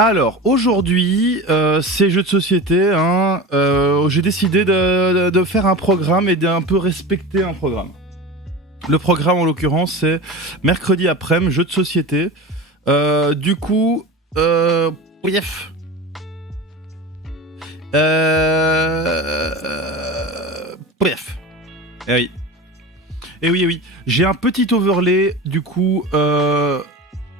Alors, aujourd'hui, c'est jeux de société, hein, j'ai décidé de faire un programme et d'un peu respecter un programme. Le programme, en l'occurrence, c'est mercredi après-midi, jeux de société. Du coup, bref. Bref. Eh oui. Eh oui, eh oui. J'ai un petit overlay, du coup,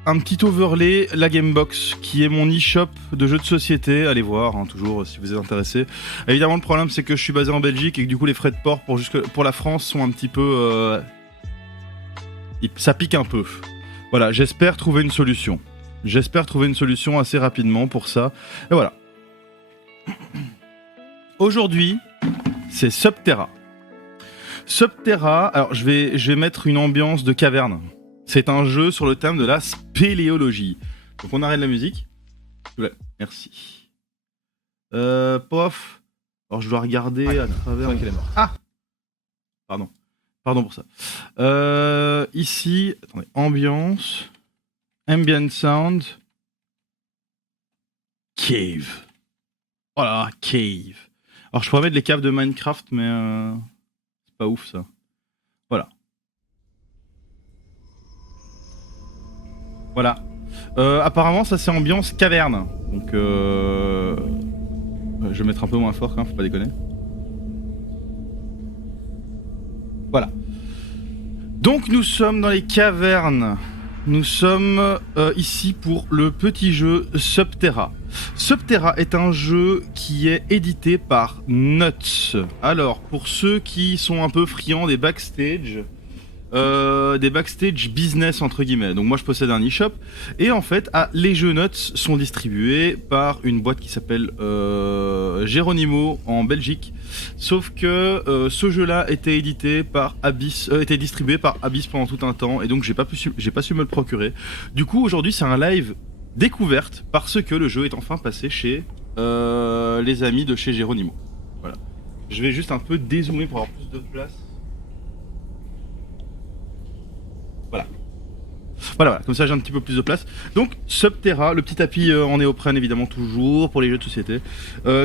un petit overlay, la Gamebox, qui est mon e-shop de jeux de société. Allez voir, hein, toujours, si vous êtes intéressé. Évidemment, le problème, c'est que je suis basé en Belgique et que du coup, les frais de port pour la France sont un petit peu... ça pique un peu. Voilà, j'espère trouver une solution. J'espère trouver une solution assez rapidement pour ça. Et voilà. Aujourd'hui, c'est Subterra. Subterra, alors je vais mettre une ambiance de caverne. C'est un jeu sur le thème de la spéléologie. Donc on arrête la musique. Ouais, merci. Pof. Alors je dois regarder à travers... qu'elle est morte. Ah. Pardon. Pardon pour ça. Ici, attendez, ambiance, ambient sound, cave. Oh là, cave. Alors je pourrais mettre les caves de Minecraft, mais c'est pas ouf ça. Voilà. Voilà. Apparemment, ça c'est ambiance caverne. Donc, je vais mettre un peu moins fort quand même, faut pas déconner. Voilà. Donc nous sommes dans les cavernes. Nous sommes ici pour le petit jeu Subterra. Subterra est un jeu qui est édité par Nuts. Alors, pour ceux qui sont un peu friands des backstage business entre guillemets. Donc moi je possède un e-shop et en fait les jeux Nuts sont distribués par une boîte qui s'appelle Geronimo en Belgique. Sauf que ce jeu-là était édité par Abyss, était distribué par Abyss pendant tout un temps et donc j'ai pas su me le procurer. Du coup aujourd'hui c'est un live découverte parce que le jeu est enfin passé chez les amis de chez Geronimo. Voilà. Je vais juste un peu dézoomer pour avoir plus de place. Voilà, comme ça j'ai un petit peu plus de place. Donc Subterra, le petit tapis en néoprène évidemment toujours pour les jeux de société,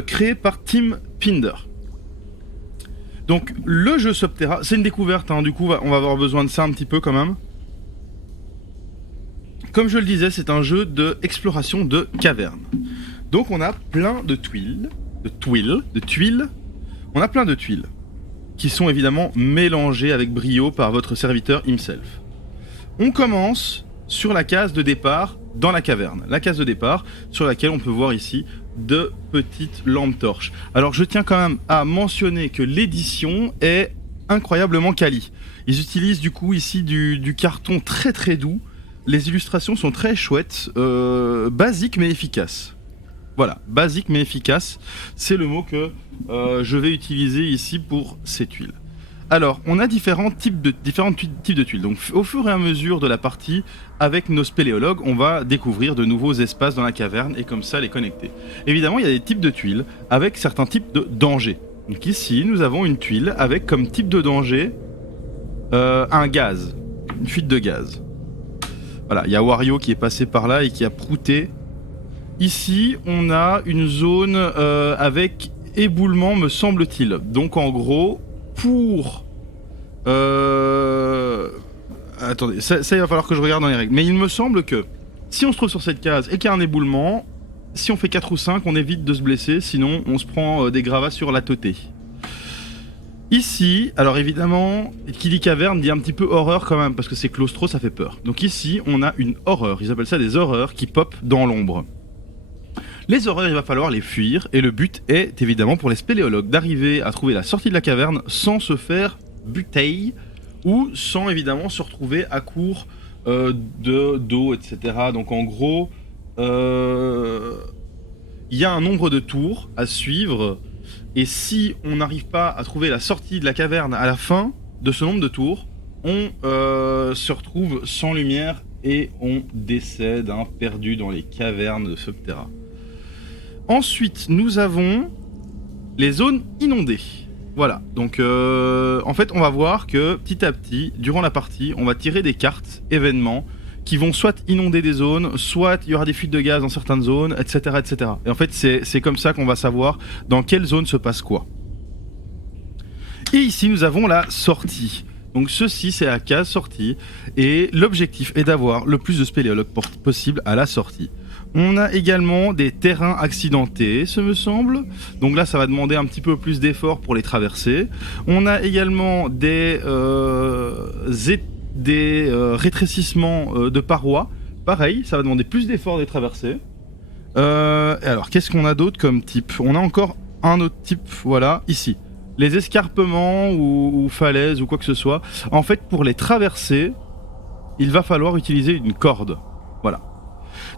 créé par Tim Pinder. Donc le jeu Subterra, c'est une découverte, hein, du coup on va avoir besoin de ça un petit peu quand même. Comme je le disais, c'est un jeu d'exploration de cavernes. Donc on a plein de tuiles, on a plein de tuiles qui sont évidemment mélangées avec brio par votre serviteur himself. On commence sur la case de départ dans la caverne. La case de départ sur laquelle on peut voir ici deux petites lampes torches. Alors je tiens quand même à mentionner que l'édition est incroyablement quali. Ils utilisent du coup ici du carton très très doux. Les illustrations sont très chouettes, basiques mais efficaces. Voilà, basique mais efficace, c'est le mot que je vais utiliser ici pour ces tuiles. Alors, on a différents types de tuiles. Donc, au fur et à mesure de la partie, avec nos spéléologues, on va découvrir de nouveaux espaces dans la caverne et comme ça les connecter. Évidemment, il y a des types de tuiles avec certains types de dangers. Donc ici, nous avons une tuile avec comme type de danger un gaz, une fuite de gaz. Voilà, il y a Wario qui est passé par là et qui a prouté. Ici, on a une zone avec éboulement, me semble-t-il. Donc en gros, pour... Attendez, ça il va falloir que je regarde dans les règles. Mais il me semble que si on se trouve sur cette case et qu'il y a un éboulement, si on fait 4 ou 5, on évite de se blesser, sinon on se prend des gravats sur la totée. Ici, alors évidemment, qui dit caverne dit un petit peu horreur quand même, parce que c'est claustro, ça fait peur. Donc ici, on a une horreur, ils appellent ça des horreurs qui popent dans l'ombre. Les horreurs, il va falloir les fuir, et le but est évidemment pour les spéléologues d'arriver à trouver la sortie de la caverne sans se faire buter, ou sans évidemment se retrouver à court d'eau, etc. Donc en gros, il y a un nombre de tours à suivre, et si on n'arrive pas à trouver la sortie de la caverne à la fin de ce nombre de tours, on se retrouve sans lumière et on décède, hein, perdu dans les cavernes de Subterra. Ensuite, nous avons les zones inondées. Voilà, donc en fait, on va voir que petit à petit, durant la partie, on va tirer des cartes événements qui vont soit inonder des zones, soit il y aura des fuites de gaz dans certaines zones, etc. etc. Et en fait, c'est comme ça qu'on va savoir dans quelle zone se passe quoi. Et ici, nous avons la sortie. Donc ceci, c'est la case sortie, et l'objectif est d'avoir le plus de spéléologues possible à la sortie. On a également des terrains accidentés, ce me semble. Donc là, ça va demander un petit peu plus d'efforts pour les traverser. On a également des rétrécissements de parois. Pareil, ça va demander plus d'efforts de les traverser. Alors, qu'est-ce qu'on a d'autre comme type ? On a encore un autre type, voilà, ici. Les escarpements ou falaises ou quoi que ce soit. En fait, pour les traverser, il va falloir utiliser une corde. Voilà.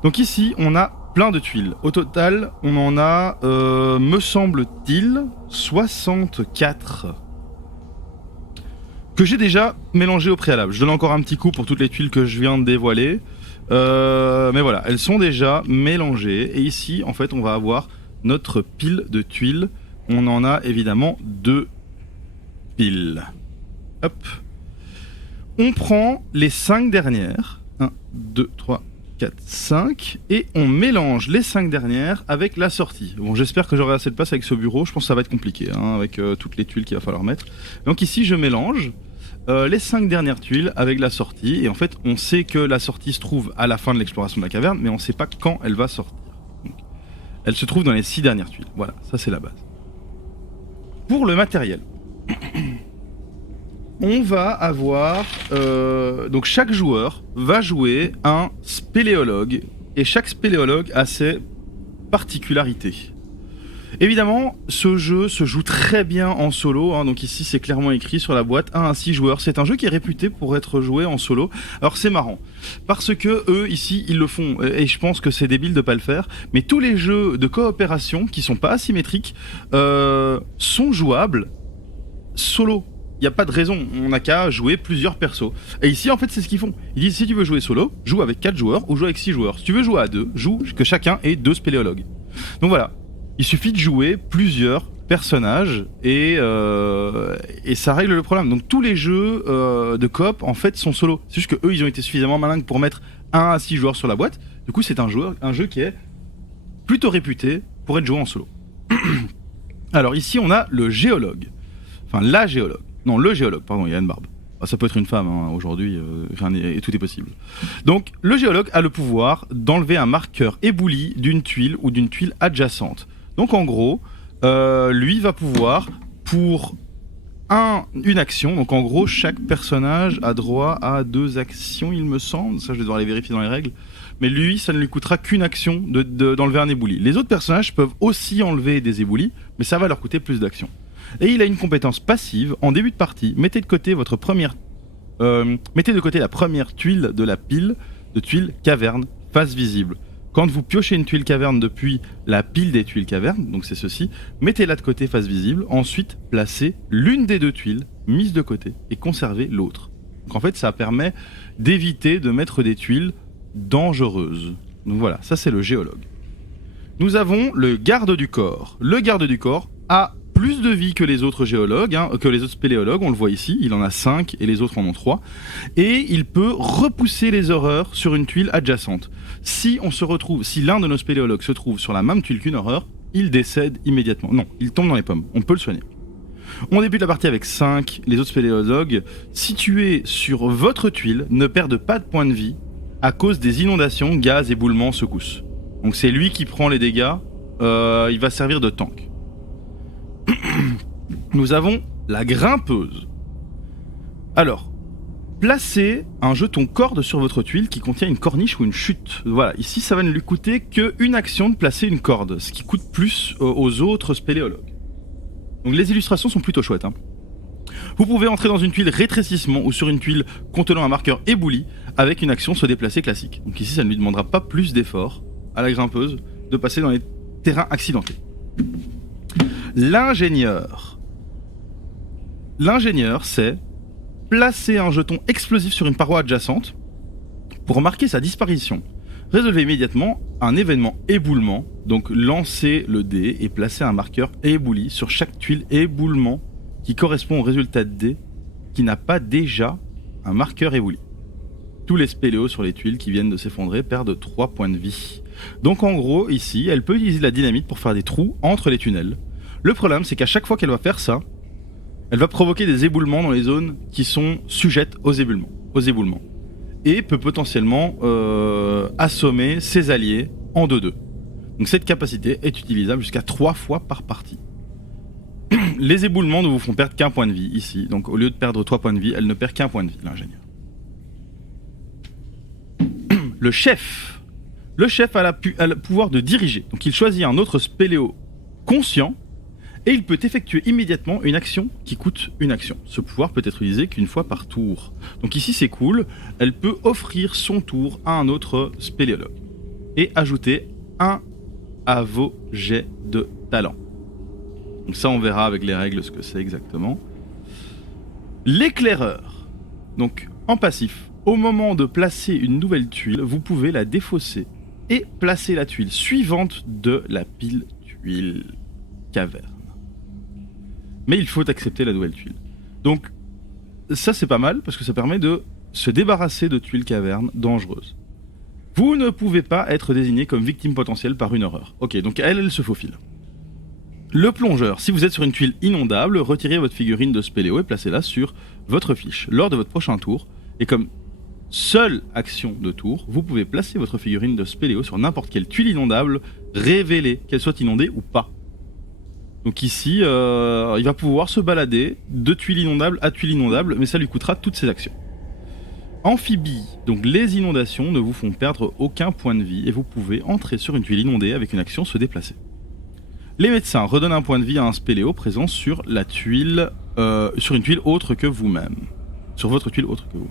Donc ici, on a plein de tuiles. Au total, on en a, me semble-t-il, 64 que j'ai déjà mélangées au préalable. Je donne encore un petit coup pour toutes les tuiles que je viens de dévoiler. Mais voilà, elles sont déjà mélangées. Et ici, en fait, on va avoir notre pile de tuiles. On en a évidemment 2 piles. Hop. On prend les 5 dernières. 1, 2, 3, 4, 5. Et on mélange les 5 dernières avec la sortie. Bon, j'espère que j'aurai assez de place avec ce bureau. Je pense que ça va être compliqué, hein, avec toutes les tuiles qu'il va falloir mettre. Donc ici, je mélange les 5 dernières tuiles avec la sortie. Et en fait, on sait que la sortie se trouve à la fin de l'exploration de la caverne, mais on ne sait pas quand elle va sortir. Donc, elle se trouve dans les 6 dernières tuiles. Voilà, ça c'est la base. Pour le matériel, on va avoir... donc chaque joueur va jouer un spéléologue, et chaque spéléologue a ses particularités. Évidemment, ce jeu se joue très bien en solo, hein, donc ici c'est clairement écrit sur la boîte 1 à 6 joueurs. C'est un jeu qui est réputé pour être joué en solo. Alors c'est marrant, parce que eux ici ils le font, et je pense que c'est débile de pas le faire, mais tous les jeux de coopération qui sont pas asymétriques sont jouables solo. Il n'y a pas de raison, on n'a qu'à jouer plusieurs persos. Et ici en fait c'est ce qu'ils font. Ils disent si tu veux jouer solo, joue avec 4 joueurs ou joue avec 6 joueurs. Si tu veux jouer à 2, joue que chacun ait 2 spéléologues. Donc voilà. Il suffit de jouer plusieurs personnages et ça règle le problème. Donc tous les jeux de coop en fait sont solo. C'est juste que eux ils ont été suffisamment malins pour mettre 1 à 6 joueurs sur la boîte. Du coup c'est un jeu qui est plutôt réputé pour être joué en solo. Alors ici on a le géologue. Enfin la géologue. Non le géologue, pardon, il y a une barbe. Ah, ça peut être une femme, hein, aujourd'hui, et tout est possible. Donc le géologue a le pouvoir d'enlever un marqueur ébouli d'une tuile ou d'une tuile adjacente. Donc en gros, lui va pouvoir, pour une action, donc en gros chaque personnage a droit à 2 actions il me semble, ça je vais devoir les vérifier dans les règles, mais lui ça ne lui coûtera qu'une action d'enlever un ébouli. Les autres personnages peuvent aussi enlever des éboulis, mais ça va leur coûter plus d'actions. Et il a une compétence passive, en début de partie, mettez de côté la première tuile de la pile de tuiles caverne face visible. Quand vous piochez une tuile caverne depuis la pile des tuiles caverne, donc c'est ceci, mettez-la de côté face visible, ensuite placez l'une des 2 tuiles mise de côté et conservez l'autre. Donc en fait ça permet d'éviter de mettre des tuiles dangereuses. Donc voilà, ça c'est le géologue. Nous avons le garde du corps. Le garde du corps a plus de vie que les autres géologues, hein, que les autres spéléologues, on le voit ici, il en a 5 et les autres en ont 3. Et il peut repousser les horreurs sur une tuile adjacente. Si l'un de nos spéléologues se trouve sur la même tuile qu'une horreur, il décède immédiatement. Non, il tombe dans les pommes, on peut le soigner. On débute la partie avec 5, les autres spéléologues situés sur votre tuile ne perdent pas de points de vie à cause des inondations, gaz, éboulements, secousses. Donc c'est lui qui prend les dégâts, il va servir de tank. Nous avons la grimpeuse. Alors, placez un jeton corde sur votre tuile qui contient une corniche ou une chute. Voilà, ici ça va ne lui coûter qu'une action de placer une corde, ce qui coûte plus aux autres spéléologues. Donc les illustrations sont plutôt chouettes, hein. Vous pouvez entrer dans une tuile rétrécissement ou sur une tuile contenant un marqueur ébouli avec une action se déplacer classique. Donc ici ça ne lui demandera pas plus d'effort à la grimpeuse de passer dans les terrains accidentés. L'ingénieur. L'ingénieur, c'est placer un jeton explosif sur une paroi adjacente pour marquer sa disparition. Résolvez immédiatement un événement éboulement, donc lancez le dé et placez un marqueur ébouli sur chaque tuile éboulement qui correspond au résultat de dé qui n'a pas déjà un marqueur ébloui. Tous les spéléos sur les tuiles qui viennent de s'effondrer perdent 3 points de vie. Donc en gros, ici, elle peut utiliser de la dynamite pour faire des trous entre les tunnels. Le problème, c'est qu'à chaque fois qu'elle va faire ça, elle va provoquer des éboulements dans les zones qui sont sujettes aux éboulements. Et peut potentiellement assommer ses alliés en 2-2. Donc cette capacité est utilisable jusqu'à 3 fois par partie. Les éboulements ne vous font perdre qu'un point de vie ici. Donc au lieu de perdre 3 points de vie, elle ne perd qu'un point de vie, l'ingénieur. Le chef. Le chef a le pouvoir de diriger. Donc il choisit un autre spéléo conscient et il peut effectuer immédiatement une action qui coûte une action. Ce pouvoir peut être utilisé qu'une fois par tour. Donc ici c'est cool, elle peut offrir son tour à un autre spéléologue et ajouter 1 à vos jets de talent. Donc ça on verra avec les règles ce que c'est exactement. L'éclaireur. Donc en passif, au moment de placer une nouvelle tuile, vous pouvez la défausser et placer la tuile suivante de la pile tuile caverne. Mais il faut accepter la nouvelle tuile. Donc ça c'est pas mal parce que ça permet de se débarrasser de tuiles caverne dangereuses. Vous ne pouvez pas être désigné comme victime potentielle par une horreur. Ok, donc elle se faufile. Le plongeur, si vous êtes sur une tuile inondable, retirez votre figurine de spéléo et placez-la sur votre fiche lors de votre prochain tour. Et comme seule action de tour, vous pouvez placer votre figurine de spéléo sur n'importe quelle tuile inondable, révélée, qu'elle soit inondée ou pas. Donc ici, il va pouvoir se balader de tuile inondable à tuile inondable, mais ça lui coûtera toutes ses actions. Amphibie, donc les inondations ne vous font perdre aucun point de vie et vous pouvez entrer sur une tuile inondée avec une action se déplacer. Les médecins redonnent un point de vie à un spéléo présent sur la tuile, sur une tuile autre que vous-même. Sur votre tuile autre que vous.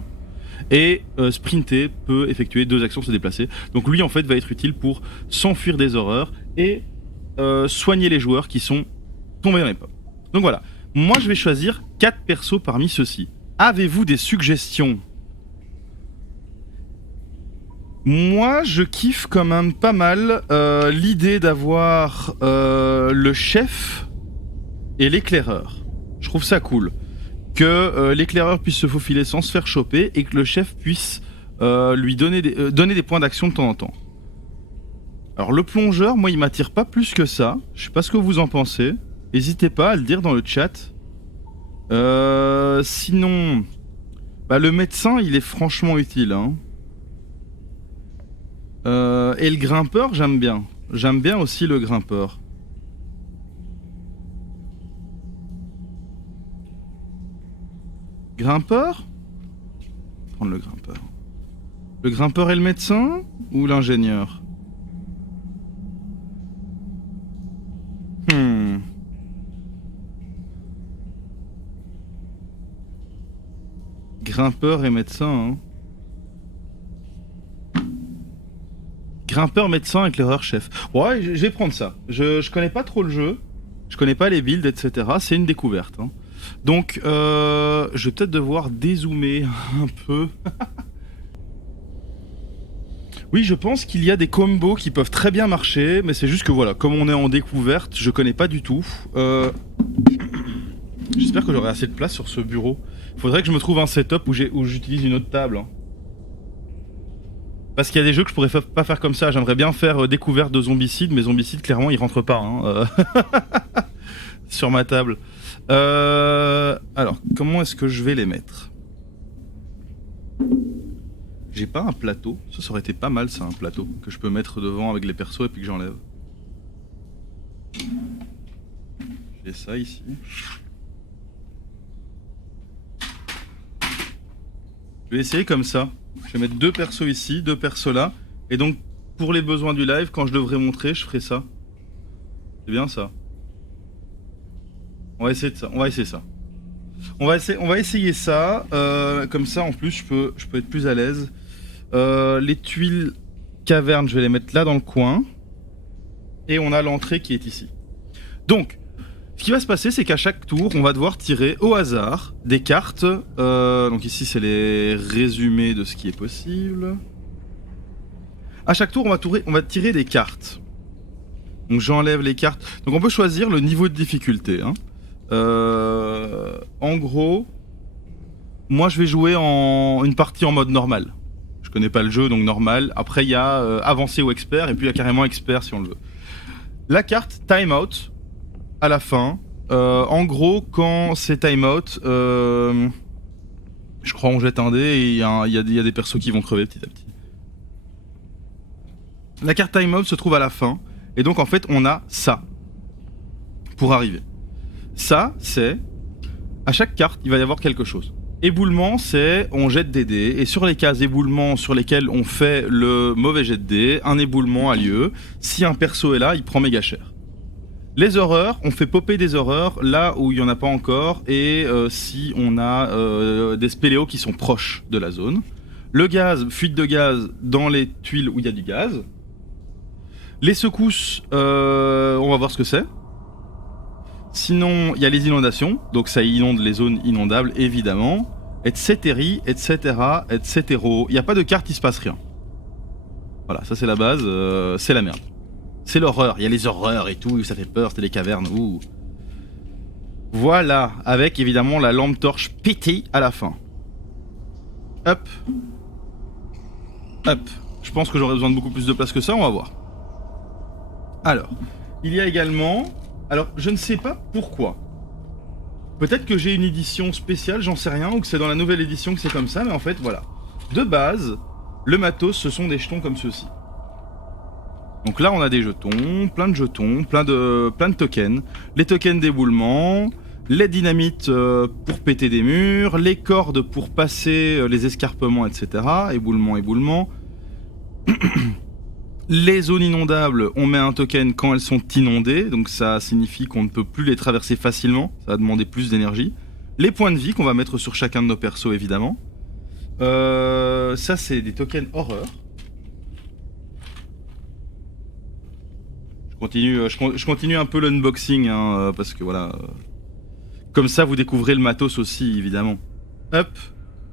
Et sprinter peut effectuer 2 actions se déplacer. Donc lui en fait va être utile pour s'enfuir des horreurs et soigner les joueurs qui sont tombés dans les pommes. Donc voilà, moi je vais choisir 4 persos parmi ceux-ci. Avez-vous des suggestions ? Moi, je kiffe quand même pas mal l'idée d'avoir le chef et l'éclaireur. Je trouve ça cool. Que l'éclaireur puisse se faufiler sans se faire choper et que le chef puisse lui donner des points d'action de temps en temps. Alors le plongeur, moi, il m'attire pas plus que ça. Je sais pas ce que vous en pensez. N'hésitez pas à le dire dans le chat. Sinon, le médecin, il est franchement utile, hein. Et le grimpeur, j'aime bien. J'aime bien aussi le grimpeur. Grimpeur ? Prendre le grimpeur. Le grimpeur et le médecin ou l'ingénieur ? Grimpeur et médecin, hein. Grimpeur, médecin, éclaireur, chef. Ouais, je vais prendre ça. Je connais pas trop le jeu. Je connais pas les builds, etc. C'est une découverte, hein. Donc, je vais peut-être devoir dézoomer un peu. Oui, je pense qu'il y a des combos qui peuvent très bien marcher, mais c'est juste que voilà, comme on est en découverte, je connais pas du tout. J'espère que j'aurai assez de place sur ce bureau. Faudrait que je me trouve un setup où j'utilise une autre table, hein. Parce qu'il y a des jeux que je pourrais pas faire comme ça. J'aimerais bien faire découverte de zombicides, mais zombicides, clairement, ils rentrent pas, hein, sur ma table. Alors, comment est-ce que je vais les mettre ? J'ai pas un plateau. Ça aurait été pas mal, ça, un plateau que je peux mettre devant avec les persos et puis que j'enlève. J'ai ça ici. Je vais essayer comme ça. Je vais mettre 2 persos ici, 2 persos là. Et donc, pour les besoins du live, quand je devrais montrer, je ferai ça. C'est bien ça. On va essayer de ça. On va essayer ça. On va essayer ça. Comme ça, en plus, je peux être plus à l'aise. Les tuiles caverne, je vais les mettre là dans le coin. Et on a l'entrée qui est ici. Donc, ce qui va se passer, c'est qu'à chaque tour, on va devoir tirer au hasard des cartes. Donc ici, c'est les résumés de ce qui est possible. À chaque tour, on va tirer des cartes. Donc j'enlève les cartes. Donc on peut choisir le niveau de difficulté, hein. En gros, moi je vais jouer une partie en mode normal. connais pas le jeu, donc normal. Après, il y a avancé ou expert, et puis il y a carrément expert si on le veut. La carte Timeout, à la fin. En gros, quand c'est Timeout, je crois on jette un dé et il y a des persos qui vont crever petit à petit. La carte Timeout se trouve à la fin, et donc en fait, on a ça pour arriver. Ça, c'est... À chaque carte, il va y avoir quelque chose. Éboulement, c'est on jette des dés, et sur les cases éboulement sur lesquelles on fait le mauvais jet de dés, un éboulement a lieu. Si un perso est là, il prend méga cher. Les horreurs, on fait popper des horreurs là où il n'y en a pas encore, et si on a des spéléos qui sont proches de la zone. Le gaz, fuite de gaz dans les tuiles où il y a du gaz. Les secousses, on va voir ce que c'est. Sinon, il y a les inondations, donc ça inonde les zones inondables, évidemment. Etc., etc., etc. Il n'y a pas de carte, il se passe rien. Voilà, ça c'est la base, c'est la merde. C'est l'horreur, il y a les horreurs et tout, ça fait peur, c'est les cavernes, ouh. Voilà, avec évidemment la lampe torche pétée à la fin. Hop. Hop. Je pense que j'aurais besoin de beaucoup plus de place que ça, on va voir. Alors, il y a également... Alors, je ne sais pas pourquoi. Peut-être que j'ai une édition spéciale, j'en sais rien, ou que c'est dans la nouvelle édition que c'est comme ça, mais en fait, voilà. De base, le matos, ce sont des jetons comme ceci. Donc là, on a des jetons, plein de tokens. Les tokens d'éboulement, les dynamites pour péter des murs, les cordes pour passer les escarpements, etc. Éboulement. Les zones inondables, on met un token quand elles sont inondées, donc ça signifie qu'on ne peut plus les traverser facilement, ça va demander plus d'énergie. Les points de vie qu'on va mettre sur chacun de nos persos, évidemment. Ça, c'est des tokens horreur. Je continue un peu l'unboxing, hein, parce que voilà. Comme ça, vous découvrez le matos aussi, évidemment. Hop,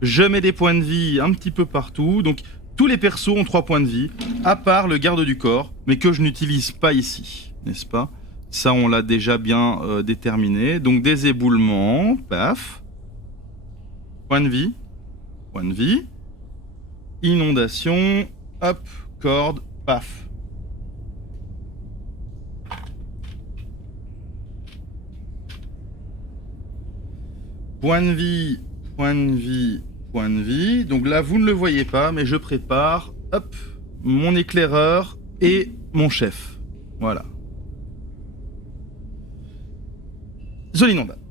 je mets des points de vie un petit peu partout, donc... Tous les persos ont 3 points de vie, à part le garde du corps, mais que je n'utilise pas ici, n'est-ce pas? Ça, on l'a déjà bien déterminé. Donc des éboulements, paf. Point de vie. Inondation, hop, corde, paf. Point de vie. Donc là, vous ne le voyez pas, mais je prépare, hop, mon éclaireur et mon chef. Voilà. Zone inondable.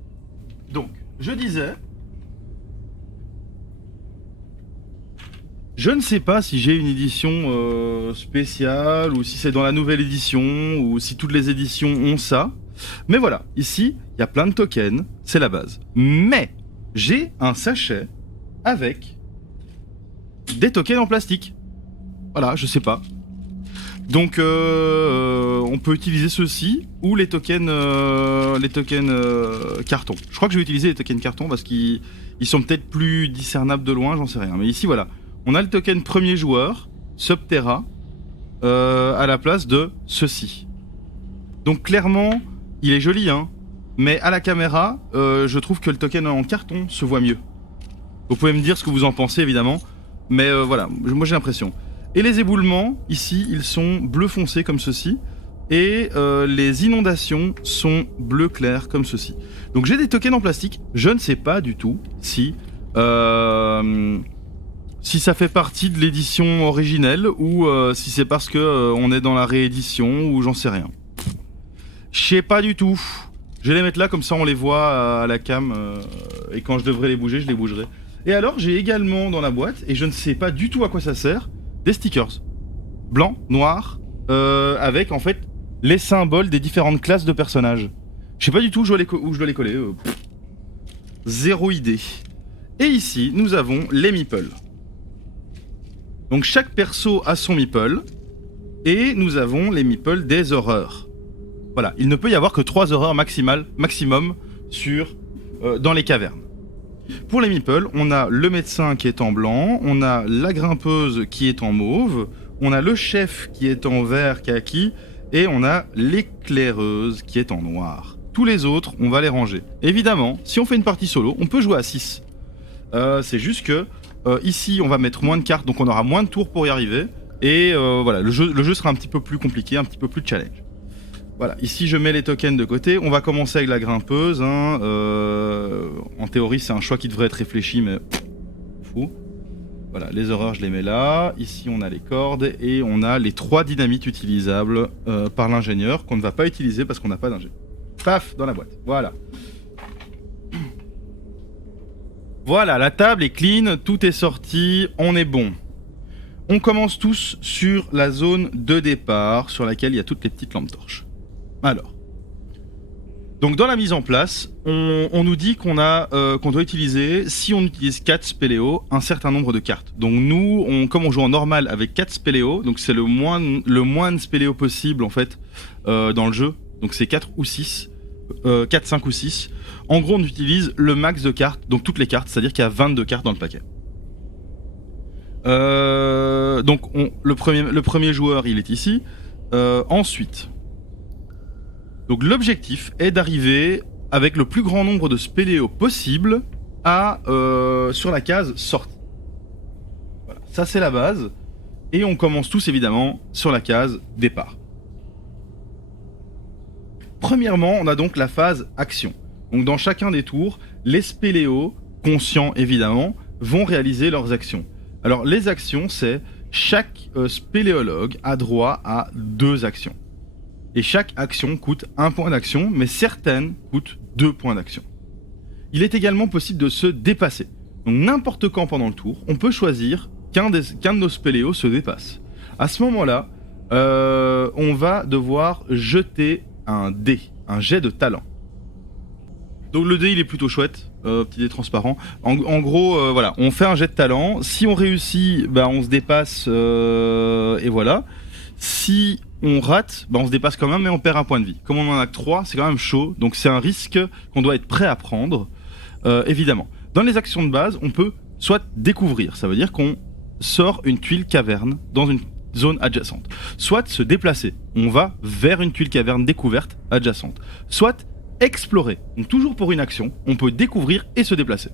Donc, je disais... Je ne sais pas si j'ai une édition spéciale, ou si c'est dans la nouvelle édition, ou si toutes les éditions ont ça. Mais voilà, ici, il y a plein de tokens, c'est la base. Mais, j'ai un sachet... avec des tokens en plastique. Voilà, je sais pas. Donc on peut utiliser ceux-ci ou les tokens carton. Je crois que je vais utiliser les tokens carton parce qu'ils sont peut-être plus discernables de loin, j'en sais rien. Mais ici voilà, on a le token premier joueur, Subterra, à la place de ceci. Donc clairement, il est joli, hein. Mais à la caméra, je trouve que le token en carton se voit mieux. Vous pouvez me dire ce que vous en pensez, évidemment. Mais voilà, moi j'ai l'impression. Et les éboulements, ici, ils sont bleu foncé comme ceci. Et les inondations sont bleu clair comme ceci. Donc j'ai des tokens en plastique. Je ne sais pas du tout si ça fait partie de l'édition originelle ou si c'est parce que on est dans la réédition ou j'en sais rien. Je sais pas du tout. Je vais les mettre là, comme ça on les voit à la cam. Et quand je devrais les bouger, je les bougerai. Et alors, j'ai également dans la boîte, et je ne sais pas du tout à quoi ça sert, des stickers. Blanc, noir, avec en fait les symboles des différentes classes de personnages. Je sais pas du tout où je dois les coller. Zéro idée. Et ici, nous avons les meeples. Donc chaque perso a son meeple, et nous avons les meeples des horreurs. Voilà, il ne peut y avoir que 3 horreurs maximum dans les cavernes. Pour les meeples, on a le médecin qui est en blanc, on a la grimpeuse qui est en mauve, on a le chef qui est en vert kaki, et on a l'éclaireuse qui est en noir. Tous les autres, on va les ranger. Évidemment, si on fait une partie solo, on peut jouer à 6. C'est juste que ici on va mettre moins de cartes, donc on aura moins de tours pour y arriver. Et voilà, le jeu sera un petit peu plus compliqué, un petit peu plus challenge. Voilà, ici je mets les tokens de côté. On va commencer avec la grimpeuse. Hein. En théorie c'est un choix qui devrait être réfléchi, mais fou. Voilà, les horreurs je les mets là. Ici on a les cordes et on a les 3 dynamites utilisables par l'ingénieur qu'on ne va pas utiliser parce qu'on n'a pas d'ingénieur. Paf, dans la boîte, voilà. Voilà, la table est clean, tout est sorti, on est bon. On commence tous sur la zone de départ sur laquelle il y a toutes les petites lampes torches. Alors, donc dans la mise en place, on nous dit qu'on doit utiliser, si on utilise 4 spéléos, un certain nombre de cartes. Donc nous, comme on joue en normal avec 4 spéléos, donc c'est le moins de spéléos possible en fait dans le jeu. Donc c'est 4 ou 6, 4, 5 ou 6. En gros, on utilise le max de cartes, donc toutes les cartes, c'est-à-dire qu'il y a 22 cartes dans le paquet. Donc le premier joueur, il est ici. Ensuite... Donc l'objectif est d'arriver avec le plus grand nombre de spéléos possible sur la case sortie. Voilà, ça c'est la base. Et on commence tous évidemment sur la case départ. Premièrement, on a donc la phase action. Donc dans chacun des tours, les spéléos, conscients évidemment, vont réaliser leurs actions. Alors les actions, c'est chaque spéléologue a droit à 2 actions. Et chaque action coûte 1 point d'action, mais certaines coûtent 2 points d'action. Il est également possible de se dépasser. Donc n'importe quand pendant le tour, on peut choisir qu'un de nos spéléos se dépasse. À ce moment-là, on va devoir jeter un dé, un jet de talent. Donc le dé il est plutôt chouette, petit dé transparent. En gros, voilà, on fait un jet de talent. Si on réussit, on se dépasse et voilà. Si on rate, on se dépasse quand même, mais on perd 1 point de vie. Comme on en a que 3, c'est quand même chaud, donc c'est un risque qu'on doit être prêt à prendre, évidemment. Dans les actions de base, on peut soit découvrir, ça veut dire qu'on sort une tuile caverne dans une zone adjacente. Soit se déplacer, on va vers une tuile caverne découverte adjacente. Soit explorer, donc toujours pour une action, on peut découvrir et se déplacer.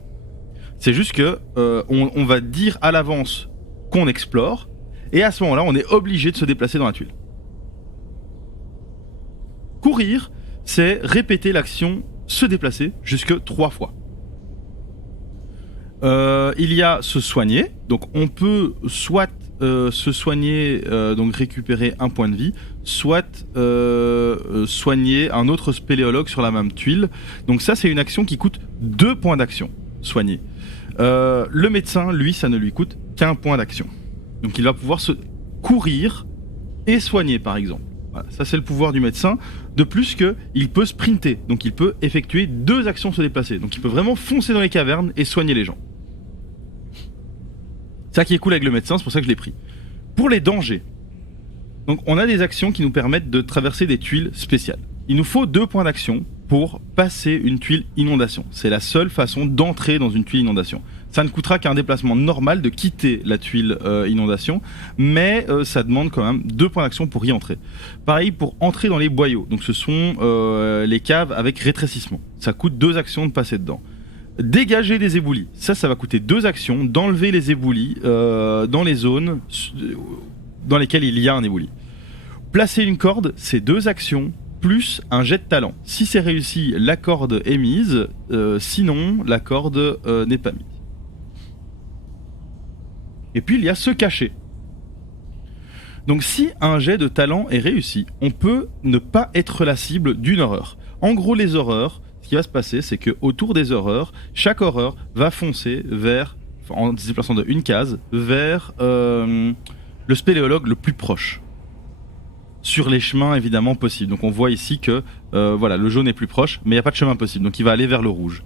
C'est juste que on va dire à l'avance qu'on explore, et à ce moment-là, on est obligé de se déplacer dans la tuile. Courir, c'est répéter l'action se déplacer jusque 3 fois. Il y a se soigner, donc on peut soit se soigner, donc récupérer 1 point de vie, soit soigner un autre spéléologue sur la même tuile. Donc ça, c'est une action qui coûte 2 points d'action, soigner. Le médecin, lui, ça ne lui coûte qu'1 point d'action. Donc il va pouvoir se courir et soigner, par exemple. Voilà, ça c'est le pouvoir du médecin. De plus qu'il peut sprinter, donc il peut effectuer 2 actions se déplacer. Donc il peut vraiment foncer dans les cavernes et soigner les gens. C'est ça qui est cool avec le médecin, c'est pour ça que je l'ai pris. Pour les dangers, donc on a des actions qui nous permettent de traverser des tuiles spéciales. Il nous faut 2 points d'action pour passer une tuile inondation. C'est la seule façon d'entrer dans une tuile inondation. Ça ne coûtera qu'un déplacement normal de quitter la tuile inondation, mais ça demande quand même 2 points d'action pour y entrer. Pareil pour entrer dans les boyaux, donc ce sont les caves avec rétrécissement. Ça coûte 2 actions de passer dedans. Dégager des éboulis, ça va coûter 2 actions d'enlever les éboulis dans les zones dans lesquelles il y a un ébouli. Placer une corde, c'est 2 actions plus un jet de talent. Si c'est réussi, la corde est mise, sinon la corde n'est pas mise. Et puis il y a se cacher. Donc si un jet de talent est réussi, on peut ne pas être la cible d'une horreur. En gros, les horreurs, ce qui va se passer, c'est que autour des horreurs, chaque horreur va foncer vers, en se déplaçant de une case, vers le spéléologue le plus proche. Sur les chemins évidemment possibles. Donc on voit ici que voilà, le jaune est plus proche, mais il n'y a pas de chemin possible, donc il va aller vers le rouge.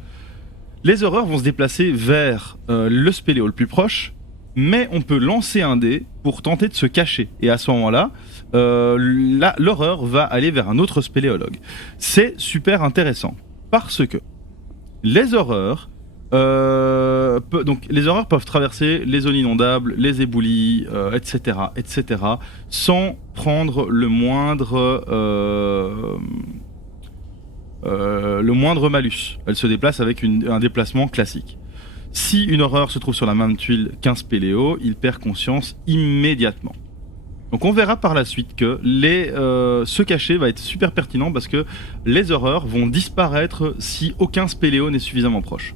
Les horreurs vont se déplacer vers le spéléo le plus proche, mais on peut lancer un dé pour tenter de se cacher. Et à ce moment-là, l'horreur va aller vers un autre spéléologue. C'est super intéressant, parce que les horreurs, donc les horreurs peuvent traverser les zones inondables, les éboulis, etc., etc., sans prendre le moindre malus. Elles se déplacent avec un déplacement classique. Si une horreur se trouve sur la même tuile qu'un spéléo, il perd conscience immédiatement. Donc on verra par la suite que se cacher va être super pertinent parce que les horreurs vont disparaître si aucun spéléo n'est suffisamment proche.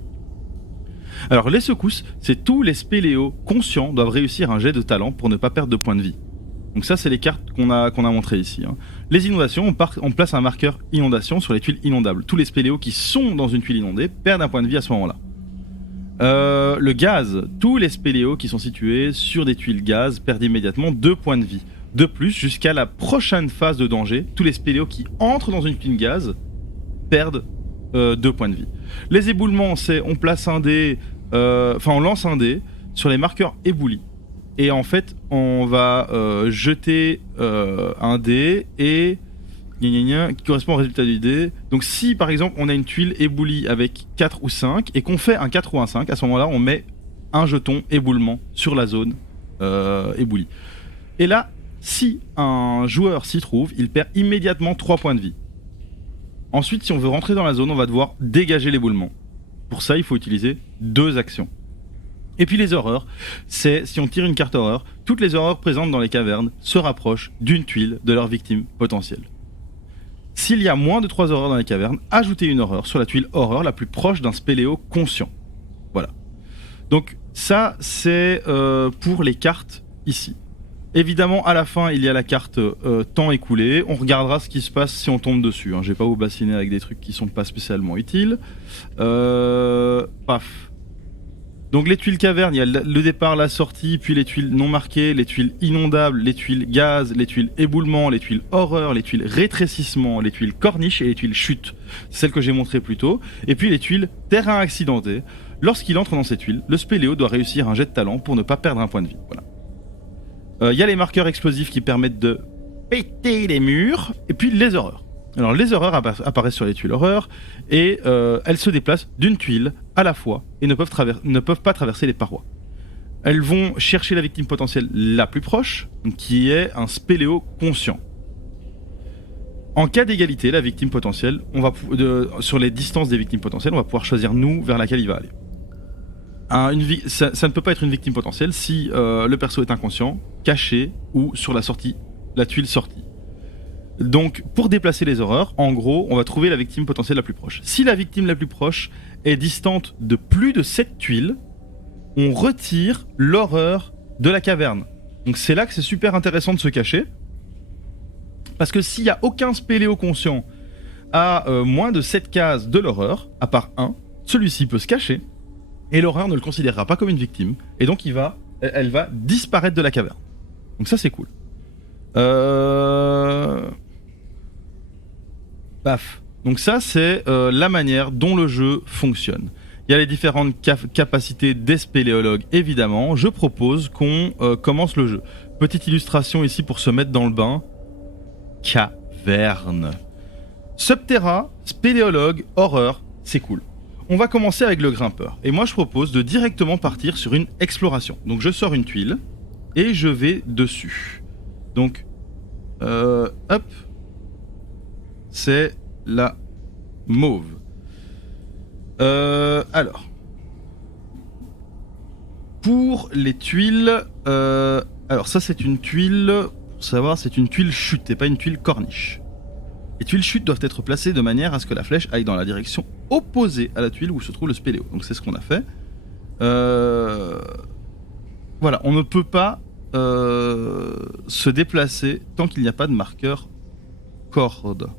Alors les secousses, c'est tous les spéléos conscients doivent réussir un jet de talent pour ne pas perdre de points de vie. Donc ça c'est les cartes qu'on a montrées ici. Les inondations, on place un marqueur inondation sur les tuiles inondables. Tous les spéléos qui sont dans une tuile inondée perdent un point de vie à ce moment-là. Le gaz, tous les spéléos qui sont situés sur des tuiles gaz perdent immédiatement 2 points de vie. De plus, jusqu'à la prochaine phase de danger, tous les spéléos qui entrent dans une tuile gaz perdent 2 points de vie. Les éboulements, c'est on place un dé, on lance un dé sur les marqueurs éboulis. Et en fait, on va jeter un dé et qui correspond au résultat du dé. Donc si par exemple on a une tuile éboulie avec 4 ou 5 et qu'on fait un 4 ou un 5, à ce moment-là on met un jeton éboulement sur la zone éboulie. Et là, si un joueur s'y trouve, il perd immédiatement 3 points de vie. Ensuite, si on veut rentrer dans la zone, on va devoir dégager l'éboulement. Pour ça, il faut utiliser 2 actions. Et puis les horreurs, c'est si on tire une carte horreur, toutes les horreurs présentes dans les cavernes se rapprochent d'une tuile de leur victime potentielle. S'il y a moins de 3 horreurs dans les cavernes, ajoutez une horreur sur la tuile horreur la plus proche d'un spéléo conscient. Voilà. Donc ça, c'est pour les cartes ici. Évidemment, à la fin, il y a la carte temps écoulé. On regardera ce qui se passe si on tombe dessus. Je vais pas vous bassiner avec des trucs qui sont pas spécialement utiles. Paf. Donc les tuiles cavernes, il y a le départ, la sortie, puis les tuiles non marquées, les tuiles inondables, les tuiles gaz, les tuiles éboulement, les tuiles horreur, les tuiles rétrécissement, les tuiles corniche et les tuiles chute. C'est celle que j'ai montrée plus tôt. Et puis les tuiles terrain accidenté. Lorsqu'il entre dans ces tuiles, le spéléo doit réussir un jet de talent pour ne pas perdre un point de vie. Voilà. Il y a les marqueurs explosifs qui permettent de péter les murs. Et puis les horreurs. Alors les horreurs apparaissent sur les tuiles horreurs et elles se déplacent d'une tuile à la fois et ne peuvent pas traverser les parois. Elles vont chercher la victime potentielle la plus proche, qui est un spéléo conscient. En cas d'égalité, la victime potentielle, sur les distances des victimes potentielles, on va pouvoir choisir nous vers laquelle il va aller. Ça ne peut pas être une victime potentielle si le perso est inconscient, caché ou sur la tuile sortie. Donc, pour déplacer les horreurs, en gros, on va trouver la victime potentielle la plus proche. Si la victime la plus proche est distante de plus de 7 tuiles, on retire l'horreur de la caverne. Donc c'est là que c'est super intéressant de se cacher. Parce que s'il n'y a aucun spéléo conscient à moins de 7 cases de l'horreur, à part un, celui-ci peut se cacher, et l'horreur ne le considérera pas comme une victime, et donc elle va disparaître de la caverne. Donc ça c'est cool. Paf. Donc ça c'est la manière dont le jeu fonctionne. Il y a les différentes capacités des spéléologues évidemment. Je propose qu'on commence le jeu. Petite illustration ici pour se mettre dans le bain. Caverne. Subterra, spéléologue, horreur, c'est cool. On va commencer avec le grimpeur. Et moi je propose de directement partir sur une exploration. Donc je sors une tuile et je vais dessus. Donc hop. C'est la mauve. Alors. Pour les tuiles. Alors ça c'est une tuile. Pour savoir, c'est une tuile chute et pas une tuile corniche. Les tuiles chute doivent être placées de manière à ce que la flèche aille dans la direction opposée à la tuile où se trouve le spéléo. Donc c'est ce qu'on a fait. Voilà, on ne peut pas se déplacer tant qu'il n'y a pas de marqueur corde.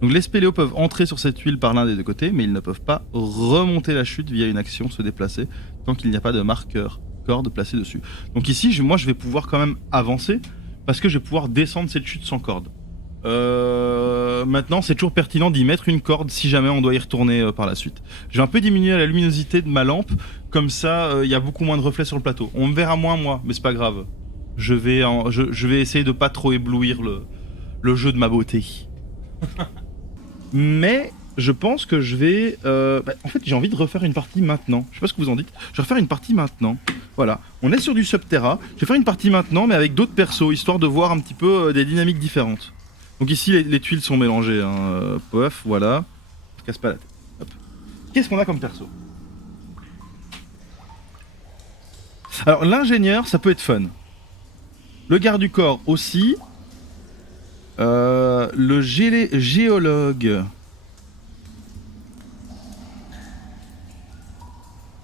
Donc les spéléos peuvent entrer sur cette tuile par l'un des deux côtés, mais ils ne peuvent pas remonter la chute via une action se déplacer tant qu'il n'y a pas de marqueur corde placé dessus. Donc ici, moi je vais pouvoir quand même avancer parce que je vais pouvoir descendre cette chute sans corde. Maintenant, c'est toujours pertinent d'y mettre une corde si jamais on doit y retourner par la suite. Je vais un peu diminuer la luminosité de ma lampe, comme ça il y a beaucoup moins de reflets sur le plateau. On me verra moins moi, mais c'est pas grave. Je vais essayer de pas trop éblouir le jeu de ma beauté. Mais je pense que je vais... en fait, j'ai envie de refaire une partie maintenant. Je sais pas ce que vous en dites. Je vais refaire une partie maintenant. Voilà. On est sur du Subterra. Je vais faire une partie maintenant, mais avec d'autres persos, histoire de voir un petit peu des dynamiques différentes. Donc ici, les tuiles sont mélangées. Pof, voilà. Je casse pas la tête. Hop. qu'est-ce qu'on a comme perso? Alors l'ingénieur, ça peut être fun. Le garde du corps aussi. Le géologue.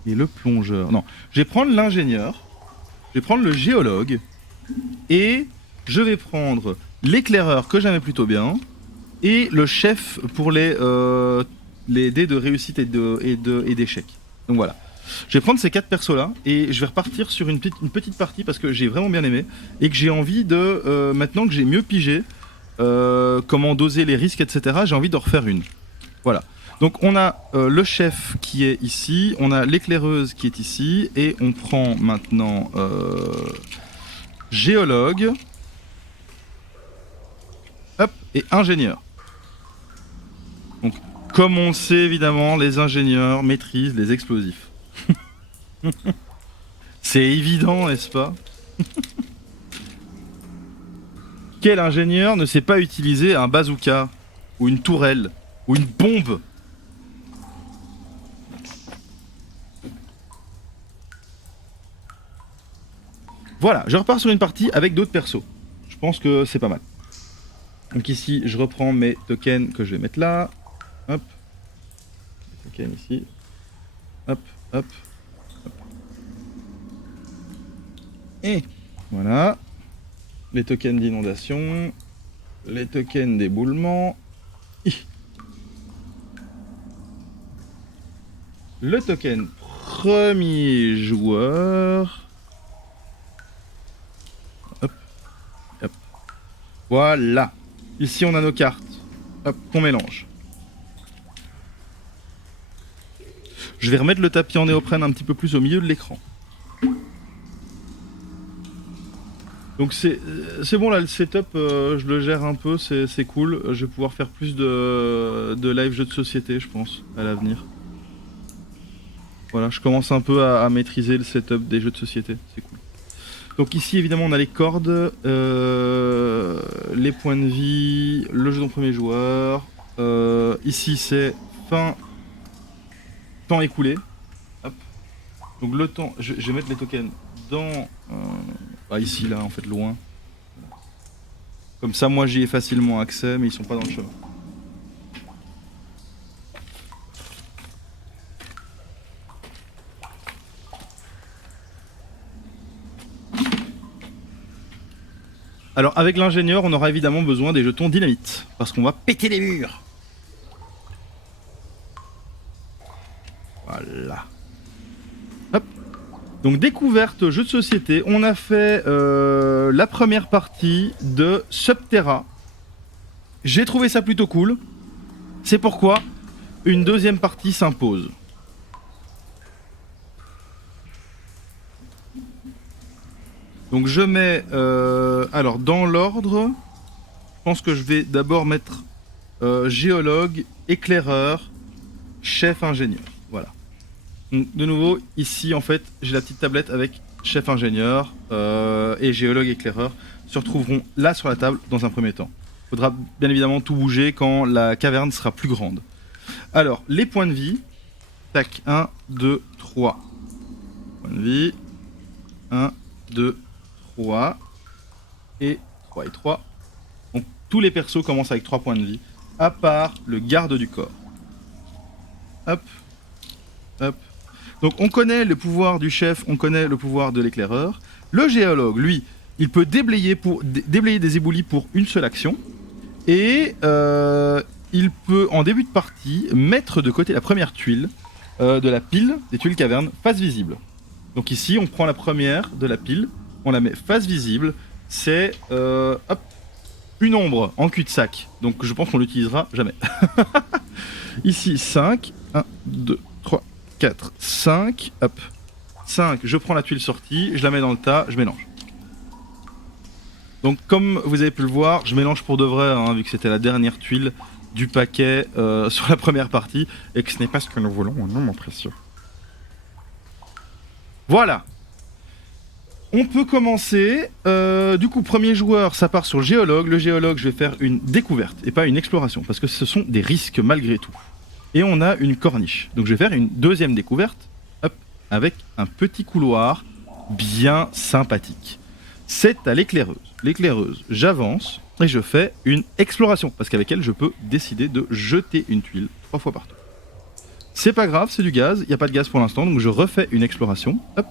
Et le plongeur. Non, je vais prendre l'ingénieur. Je vais prendre le géologue. Et je vais prendre l'éclaireur que j'aimais plutôt bien. Et le chef pour les dés de réussite et d'échec. Donc voilà. Je vais prendre ces 4 persos là et je vais repartir sur une petite partie parce que j'ai vraiment bien aimé et que j'ai envie de, maintenant que j'ai mieux pigé comment doser les risques, etc., j'ai envie de refaire une. Voilà. Donc on a le chef qui est ici, on a l'éclaireuse qui est ici et on prend maintenant géologue, hop, et ingénieur. Donc comme on le sait évidemment, les ingénieurs maîtrisent les explosifs. C'est évident, n'est-ce pas? Quel ingénieur ne sait pas utiliser un bazooka, ou une tourelle, ou une bombe? Voilà, je repars sur une partie avec d'autres persos. Je pense que c'est pas mal. Donc ici, je reprends mes tokens que je vais mettre là. Hop. Les tokens ici. Hop, hop. Et voilà, les tokens d'inondation, les tokens d'éboulement, le token premier joueur, hop, hop, voilà, ici on a nos cartes, hop, qu'on mélange. Je vais remettre le tapis en néoprène un petit peu plus au milieu de l'écran. Donc c'est bon là, le setup, je le gère un peu, c'est cool. Je vais pouvoir faire plus de live jeux de société, je pense, à l'avenir. Voilà, je commence un peu à maîtriser le setup des jeux de société, c'est cool. Donc ici, évidemment, on a les cordes, les points de vie, le jeton premier joueur. Ici, c'est temps écoulé. Hop. Donc le temps, je vais mettre les tokens dans... ici, là, en fait, loin. Comme ça, moi, j'y ai facilement accès, mais ils sont pas dans le chemin. Alors, avec l'ingénieur, on aura évidemment besoin des jetons dynamite, parce qu'on va péter les murs. Voilà. Hop. Donc découverte jeu de société, on a fait la première partie de Subterra. J'ai trouvé ça plutôt cool. C'est pourquoi une deuxième partie s'impose. Donc je mets, alors dans l'ordre, je pense que je vais d'abord mettre géologue, éclaireur, chef ingénieur. Voilà. Donc, de nouveau, ici en fait, j'ai la petite tablette avec chef ingénieur et géologue éclaireur se retrouveront là sur la table dans un premier temps. Il faudra bien évidemment tout bouger quand la caverne sera plus grande. Alors, les points de vie. Tac, 1, 2, 3. Points de vie. 1, 2, 3. Et 3 et 3. Donc tous les persos commencent avec 3 points de vie. À part le garde du corps. Hop. Hop. Donc on connaît le pouvoir du chef, on connaît le pouvoir de l'éclaireur. Le géologue, lui, il peut déblayer des éboulis pour une seule action. Et il peut, en début de partie, mettre de côté la première tuile de la pile des tuiles cavernes face visible. Donc ici, on prend la première de la pile, on la met face visible. C'est hop, une ombre en cul-de-sac. Donc je pense qu'on l'utilisera jamais. Ici, 5. 1, 2, 3, 4, 5. Hop. 5, je prends la tuile sortie, je la mets dans le tas, je mélange. Donc comme vous avez pu le voir, je mélange pour de vrai, hein, vu que c'était la dernière tuile du paquet sur la première partie, et que ce n'est pas ce que nous voulons, non mon précieux. Voilà. On peut commencer. Du coup, premier joueur, ça part sur le géologue. Le géologue, je vais faire une découverte et pas une exploration, parce que ce sont des risques malgré tout. Et on a une corniche. Donc je vais faire une deuxième découverte, hop, avec un petit couloir bien sympathique. C'est à l'éclaireuse. L'éclaireuse, j'avance et je fais une exploration, parce qu'avec elle, je peux décider de jeter une tuile 3 fois partout. C'est pas grave, c'est du gaz, il n'y a pas de gaz pour l'instant, donc je refais une exploration, hop,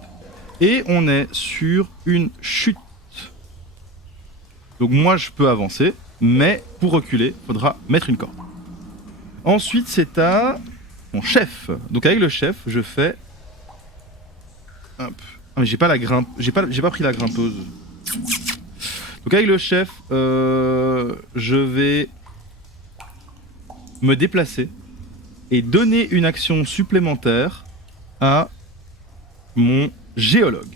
et on est sur une chute. Donc moi, je peux avancer, mais pour reculer, il faudra mettre une corde. Ensuite, c'est à mon chef. Donc avec le chef, je fais... Hop. Ah mais j'ai pas la grimpe, j'ai pas pris la grimpeuse. Donc avec le chef, je vais me déplacer et donner une action supplémentaire à mon géologue.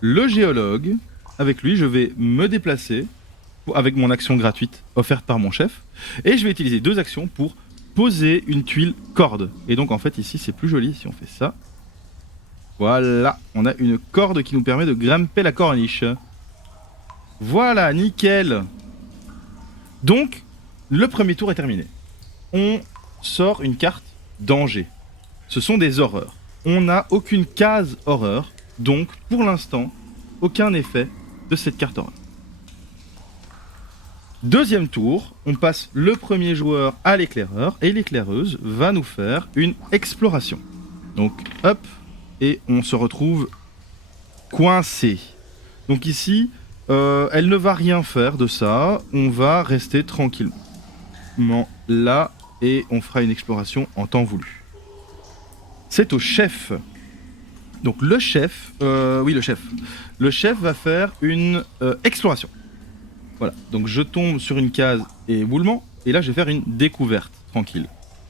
Le géologue, avec lui, je vais me déplacer avec mon action gratuite offerte par mon chef et je vais utiliser 2 actions pour poser une tuile corde. Et donc en fait ici c'est plus joli si on fait ça. Voilà, on a une corde qui nous permet de grimper la corniche. Voilà, nickel. Donc, le premier tour est terminé. On sort une carte danger. Ce sont des horreurs. On n'a aucune case horreur, donc pour l'instant, aucun effet de cette carte horreur. Deuxième tour, on passe le premier joueur à l'éclaireur et l'éclaireuse va nous faire une exploration. Donc, hop, et on se retrouve coincé. Donc ici, elle ne va rien faire de ça. On va rester tranquillement là et on fera une exploration en temps voulu. C'est au chef. Donc le chef, oui le chef. Le chef va faire une exploration. Voilà. Donc je tombe sur une case et éboulement. Et là je vais faire une découverte tranquille.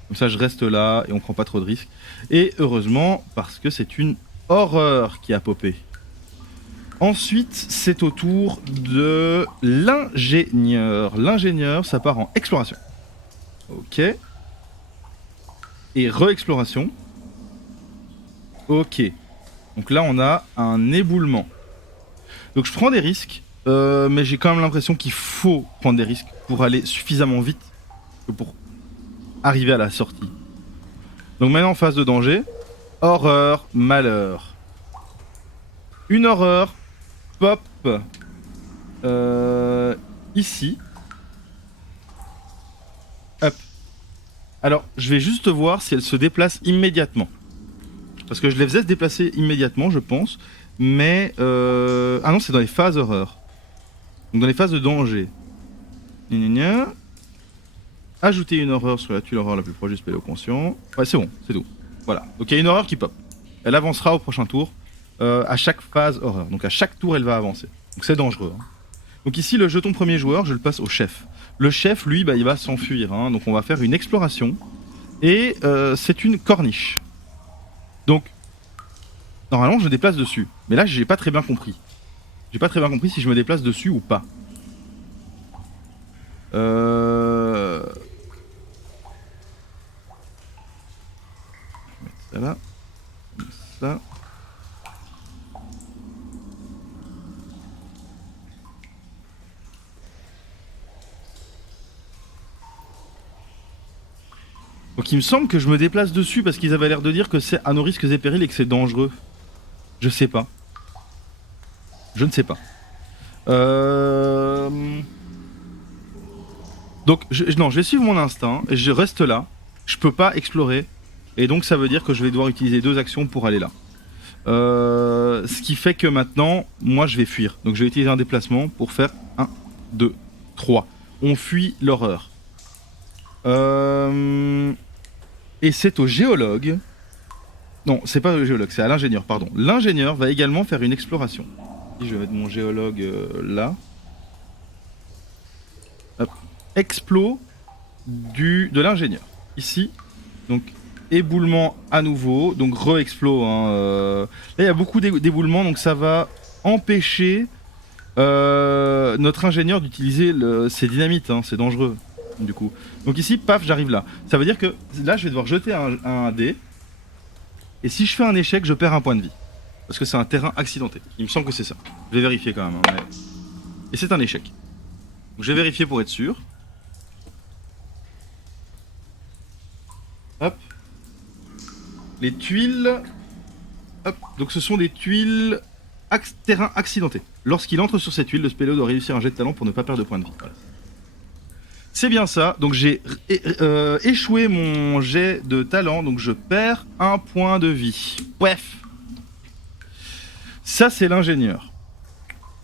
Comme ça je reste là et on prend pas trop de risques. Et heureusement parce que c'est une horreur qui a popé. Ensuite, c'est au tour de l'ingénieur. L'ingénieur, ça part en exploration. Ok. Et re-exploration. Ok. Donc là, on a un éboulement. Donc je prends des risques, mais j'ai quand même l'impression qu'il faut prendre des risques pour aller suffisamment vite que pour arriver à la sortie. Donc maintenant, en phase de danger, horreur, malheur. Une horreur pop ici. Hop. Alors, je vais juste voir si elle se déplace immédiatement. Parce que je les faisais se déplacer immédiatement, je pense. Mais... Ah non, c'est dans les phases horreur. Donc dans les phases de danger. Gna gna gna. Ajouter une horreur sur la tuile horreur la plus proche du spéléo conscient. Ouais, c'est bon, c'est tout. Voilà. Donc il y a une horreur qui pop. Elle avancera au prochain tour. À chaque phase horreur. Donc à chaque tour, elle va avancer. Donc c'est dangereux. Hein. Donc ici, le jeton premier joueur, je le passe au chef. Le chef, lui, bah, il va s'enfuir. Hein. Donc on va faire une exploration. Et c'est une corniche. Donc, normalement, je me déplace dessus. Mais là, j'ai pas très bien compris. J'ai pas très bien compris si je me déplace dessus ou pas. Je vais mettre ça là. Comme ça. Donc il me semble que je me déplace dessus parce qu'ils avaient l'air de dire que c'est à nos risques et périls et que c'est dangereux. Je sais pas. Je ne sais pas. Donc non, je vais suivre mon instinct et je reste là. Je peux pas explorer. Et donc ça veut dire que je vais devoir utiliser 2 actions pour aller là. Ce qui fait que maintenant, moi je vais fuir. Donc je vais utiliser un déplacement pour faire 1, 2, 3. On fuit l'horreur. Et c'est au géologue. Non, c'est pas au géologue, c'est à l'ingénieur, pardon. L'ingénieur va également faire une exploration. Je vais mettre mon géologue là. Hop. Explos de l'ingénieur. Ici. Donc, éboulement à nouveau. Donc, re-explos. Hein, Là, il y a beaucoup d'éboulements, donc ça va empêcher notre ingénieur d'utiliser ses dynamites. Hein, c'est dangereux. Du coup. Donc ici, paf, j'arrive là. Ça veut dire que là, je vais devoir jeter un dé. Et si je fais un échec, je perds un point de vie. Parce que c'est un terrain accidenté. Il me semble que c'est ça. Je vais vérifier quand même. Hein, mais... Et c'est un échec. Donc je vais vérifier pour être sûr. Hop. Les tuiles. Hop. Donc ce sont des tuiles terrain accidenté. Lorsqu'il entre sur cette tuile, le spéléo doit réussir un jet de talent pour ne pas perdre de points de vie. Voilà. C'est bien ça. Donc j'ai échoué mon jet de talent, donc je perds un point de vie. Bref. Ça c'est l'ingénieur.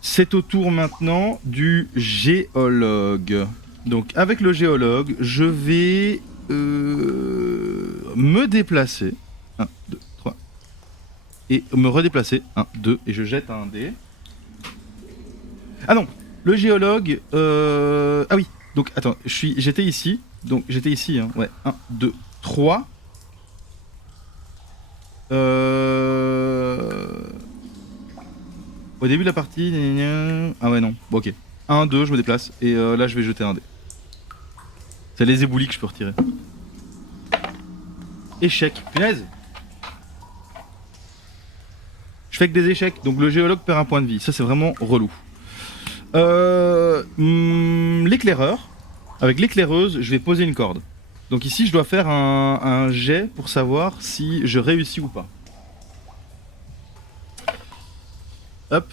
C'est au tour maintenant du géologue. Donc avec le géologue, je vais me déplacer. 1, 2, 3. Et me redéplacer. 1, 2. Et je jette un dé. Ah non, le géologue... Ah oui, donc attends, j'étais ici. Donc j'étais ici, hein. Ouais, 1, 2, 3. Au début de la partie... Ah ouais, non. Bon, ok. 1, 2, je me déplace. Et là, je vais jeter un dé. C'est les éboulis que je peux retirer. Échec. Punaise. Je fais que des échecs. Donc le géologue perd un point de vie. Ça, c'est vraiment relou. L'éclaireur. Avec l'éclaireuse, je vais poser une corde. Donc ici, je dois faire un jet pour savoir si je réussis ou pas. Hop.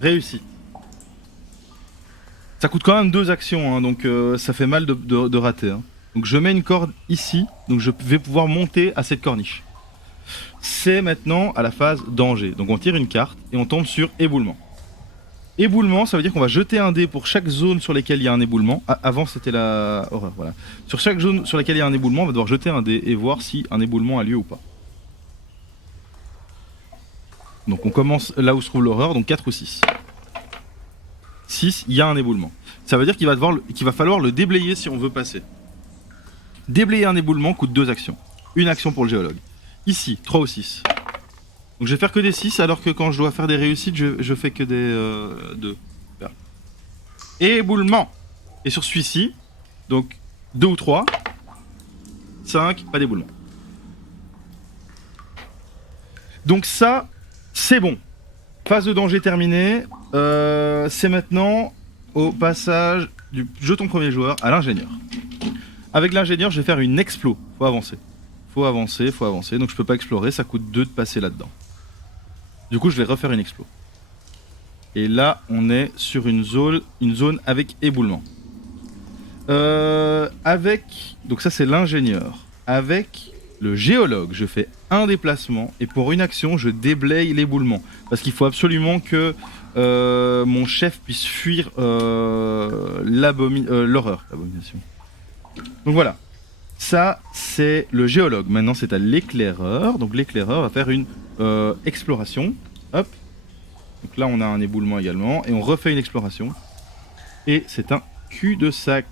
Réussi. Ça coûte quand même 2 actions, hein, donc ça fait mal de rater. Hein. Donc je mets une corde ici, donc je vais pouvoir monter à cette corniche. C'est maintenant à la phase danger. Donc on tire une carte et on tombe sur éboulement. Éboulement, ça veut dire qu'on va jeter un dé pour chaque zone sur laquelle il y a un éboulement. Ah, avant c'était la horreur, voilà. Sur chaque zone sur laquelle il y a un éboulement, on va devoir jeter un dé et voir si un éboulement a lieu ou pas. Donc on commence là où se trouve l'horreur, donc 4 ou 6. 6, il y a un éboulement. Ça veut dire qu'il va falloir le déblayer si on veut passer. Déblayer un éboulement coûte 2 actions. Une action pour le géologue. Ici, 3 ou 6. Donc je vais faire que des 6, alors que quand je dois faire des réussites, je fais que des 2. Éboulement. Et sur celui-ci, donc 2 ou 3. 5, pas d'éboulement. Donc ça, c'est bon. Phase de danger terminée. C'est maintenant au passage du jeton premier joueur à l'ingénieur. Avec l'ingénieur, je vais faire une explo. Faut avancer. Faut avancer, faut avancer. Donc je peux pas explorer, ça coûte 2 de passer là-dedans. Du coup, je vais refaire une explo. Et là, on est sur une zone avec éboulement. Donc ça, c'est l'ingénieur. Avec le géologue, je fais un déplacement et pour une action, je déblaye l'éboulement. Parce qu'il faut absolument que mon chef puisse fuir l'horreur. L'abomination. Donc voilà. Ça, c'est le géologue. Maintenant, c'est à l'éclaireur. Donc l'éclaireur va faire une exploration. Hop. Donc là, on a un éboulement également. Et on refait une exploration. Et c'est un cul-de-sac.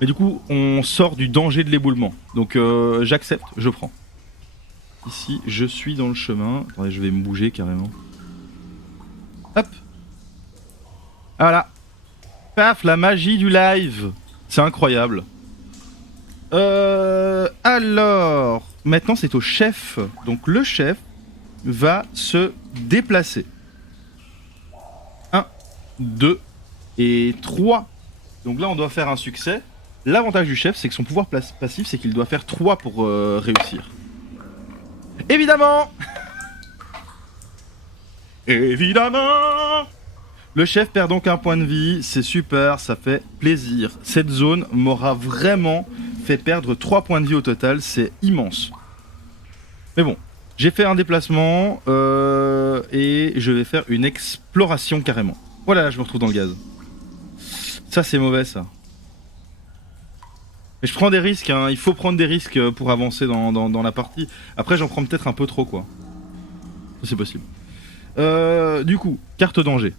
Mais du coup, on sort du danger de l'éboulement. Donc j'accepte, je prends. Ici, je suis dans le chemin. Attendez, je vais me bouger carrément. Hop. Voilà. Paf, la magie du live. C'est incroyable. Alors, maintenant c'est au chef. Donc le chef va se déplacer. 1, 2 et 3. Donc là, on doit faire un succès. L'avantage du chef, c'est que son pouvoir passif, c'est qu'il doit faire 3 pour réussir. Évidemment. Évidemment. Le chef perd donc un point de vie, c'est super, ça fait plaisir. Cette zone m'aura vraiment fait perdre 3 points de vie au total, c'est immense. Mais bon, j'ai fait un déplacement et je vais faire une exploration carrément. Voilà, je me retrouve dans le gaz. Ça, c'est mauvais, ça. Mais je prends des risques, hein. Il faut prendre des risques pour avancer dans la partie. Après, j'en prends peut-être un peu trop, quoi. Ça, c'est possible. Du coup, carte danger.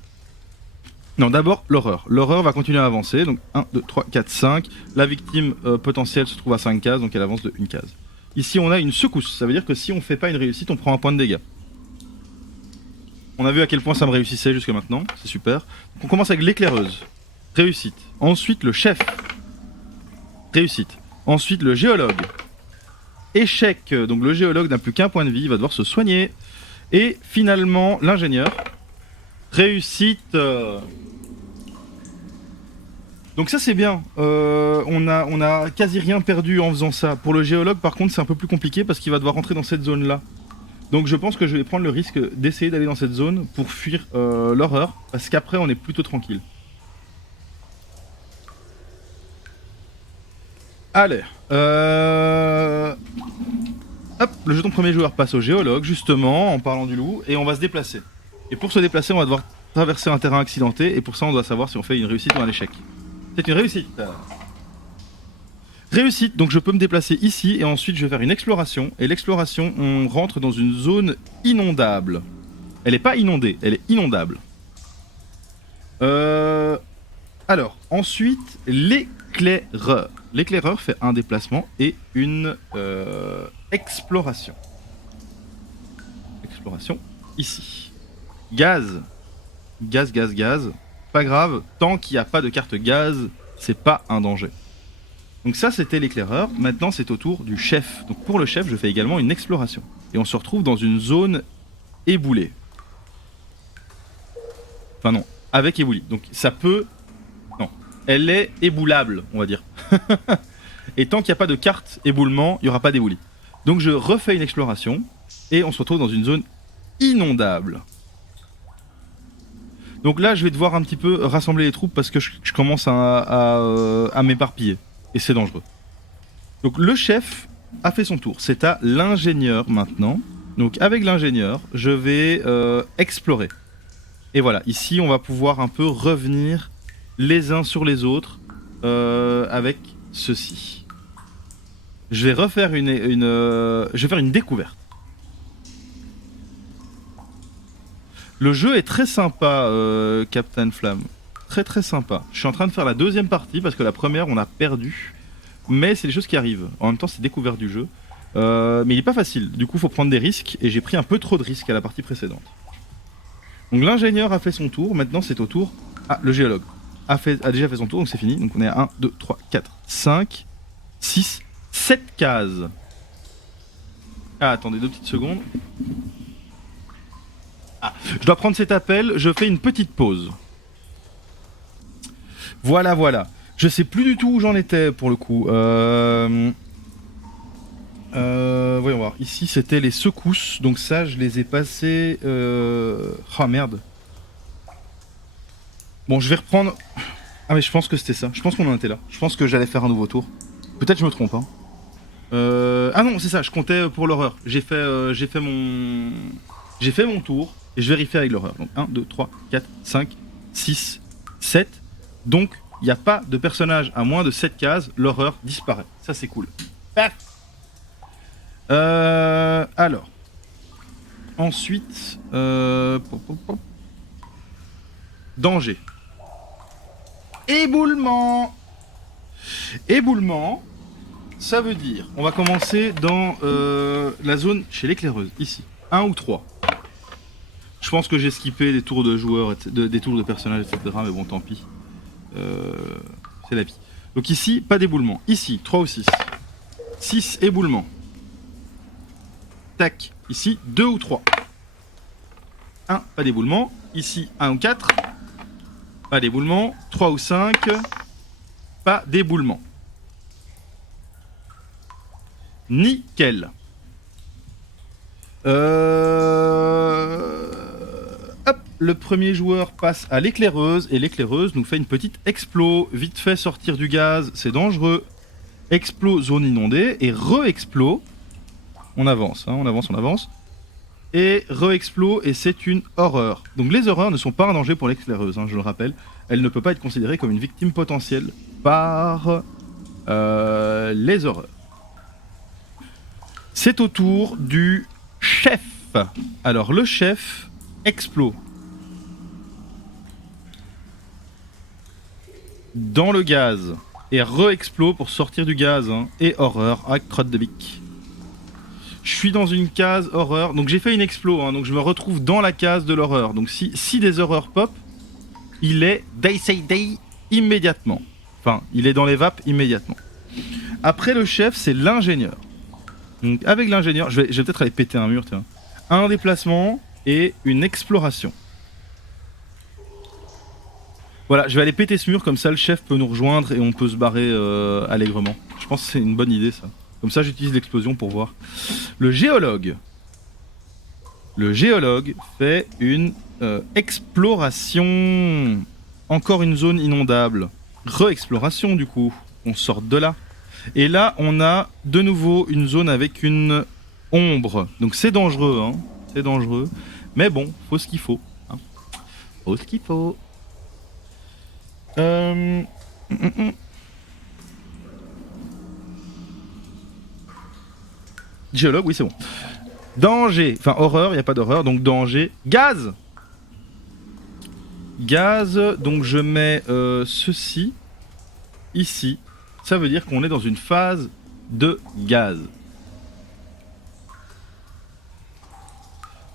Non, d'abord, l'horreur. L'horreur va continuer à avancer. Donc 1, 2, 3, 4, 5. La victime potentielle se trouve à 5 cases, donc elle avance de 1 case. Ici, on a une secousse. Ça veut dire que si on fait pas une réussite, on prend un point de dégâts. On a vu à quel point ça me réussissait jusqu'à maintenant. C'est super. Donc on commence avec l'éclaireuse. Réussite. Ensuite, le chef. Réussite. Ensuite, le géologue. Échec. Donc le géologue n'a plus qu'un point de vie. Il va devoir se soigner. Et finalement, l'ingénieur. Réussite. Donc ça c'est bien, on a quasi rien perdu en faisant ça. Pour le géologue par contre c'est un peu plus compliqué parce qu'il va devoir rentrer dans cette zone là. Donc je pense que je vais prendre le risque d'essayer d'aller dans cette zone pour fuir l'horreur, parce qu'après on est plutôt tranquille. Allez, hop, le jeton premier joueur passe au géologue justement en parlant du loup et on va se déplacer. Et pour se déplacer on va devoir traverser un terrain accidenté et pour ça on doit savoir si on fait une réussite ou un échec. C'est une réussite. Réussite, donc je peux me déplacer ici et ensuite je vais faire une exploration. Et l'exploration, on rentre dans une zone inondable. Elle n'est pas inondée, elle est inondable. Alors, ensuite, l'éclaireur. L'éclaireur fait un déplacement et une exploration. Exploration, ici. Gaz. Gaz, gaz, gaz. Pas grave, tant qu'il n'y a pas de carte gaz, c'est pas un danger. Donc ça c'était l'éclaireur, maintenant c'est au tour du chef. Donc pour le chef je fais également une exploration. Et on se retrouve dans une zone éboulée. Enfin non, avec éboulis. Donc ça peut... Non, elle est éboulable on va dire. Et tant qu'il n'y a pas de carte éboulement, il n'y aura pas d'éboulis. Donc je refais une exploration et on se retrouve dans une zone inondable. Donc là je vais devoir un petit peu rassembler les troupes parce que je commence à m'éparpiller. Et c'est dangereux. Donc le chef a fait son tour. C'est à l'ingénieur maintenant. Donc avec l'ingénieur, je vais explorer. Et voilà, ici on va pouvoir un peu revenir les uns sur les autres avec ceci. Je vais refaire je vais faire une découverte. Le jeu est très sympa, Captain Flamme. Très très sympa. Je suis en train de faire la deuxième partie parce que la première on a perdu. Mais c'est des choses qui arrivent. En même temps c'est découverte du jeu. Mais il est pas facile. Du coup faut prendre des risques. Et j'ai pris un peu trop de risques à la partie précédente. Donc l'ingénieur a fait son tour. Maintenant c'est au tour... Ah, le géologue a déjà fait son tour. Donc c'est fini. Donc on est à 1, 2, 3, 4, 5, 6, 7 cases. Ah attendez 2 petites secondes. Ah, je dois prendre cet appel. Je fais une petite pause. Voilà, voilà. Je sais plus du tout où j'en étais pour le coup. Voyons voir. Ici, c'était les secousses. Donc ça, je les ai passées... Ah merde. Bon, je vais reprendre... Ah mais je pense que c'était ça. Je pense qu'on en était là. Je pense que j'allais faire un nouveau tour. Peut-être je me trompe. Hein. Ah non, c'est ça. Je comptais pour l'horreur. J'ai fait mon tour. Et je vérifie avec l'horreur. Donc 1, 2, 3, 4, 5, 6, 7. Donc... il n'y a pas de personnage à moins de 7 cases, l'horreur disparaît. Ça c'est cool. Paf. Alors. Ensuite. Danger. Éboulement. Éboulement. Ça veut dire, on va commencer dans la zone chez l'éclaireuse, ici. 1 ou 3. Je pense que j'ai skippé des tours de joueurs, des tours de personnages, etc. Mais bon, tant pis. C'est la vie. Donc ici, pas d'éboulement. Ici, 3 ou 6. 6 éboulements. Tac. Ici, 2 ou 3. 1, pas d'éboulement. Ici, 1 ou 4. Pas d'éboulement. 3 ou 5. Pas d'éboulement. Nickel. Hop, le premier joueur passe à l'éclaireuse et l'éclaireuse nous fait une petite explo. Vite fait sortir du gaz, c'est dangereux. Explo, zone inondée et re-explo. On avance, hein, on avance, on avance. Et re-explo et c'est une horreur. Donc les horreurs ne sont pas un danger pour l'éclaireuse, hein, je le rappelle. Elle ne peut pas être considérée comme une victime potentielle par les horreurs. C'est au tour du chef. Alors le chef explo dans le gaz et re-explo pour sortir du gaz, hein, et horreur avec crotte de bique. Je suis dans une case horreur, donc j'ai fait une explo, hein, donc je me retrouve dans la case de l'horreur. Donc si des horreurs pop, il est day say day immédiatement. Enfin, il est dans les vapes immédiatement. Après le chef, c'est l'ingénieur. Donc avec l'ingénieur, je vais peut-être aller péter un mur, tiens. Un déplacement et une exploration. Voilà, je vais aller péter ce mur, comme ça le chef peut nous rejoindre et on peut se barrer allègrement. Je pense que c'est une bonne idée ça. Comme ça j'utilise l'explosion pour voir. Le géologue. Le géologue fait une exploration. Encore une zone inondable. Re-exploration du coup. On sort de là. Et là on a de nouveau une zone avec une ombre. Donc c'est dangereux, hein. C'est dangereux. Mais bon, faut ce qu'il faut. Hein. Faut ce qu'il faut. Géologue, oui c'est bon. Danger, enfin horreur, il n'y a pas d'horreur, donc danger. Gaz. Gaz, donc je mets ceci ici. Ça veut dire qu'on est dans une phase de gaz.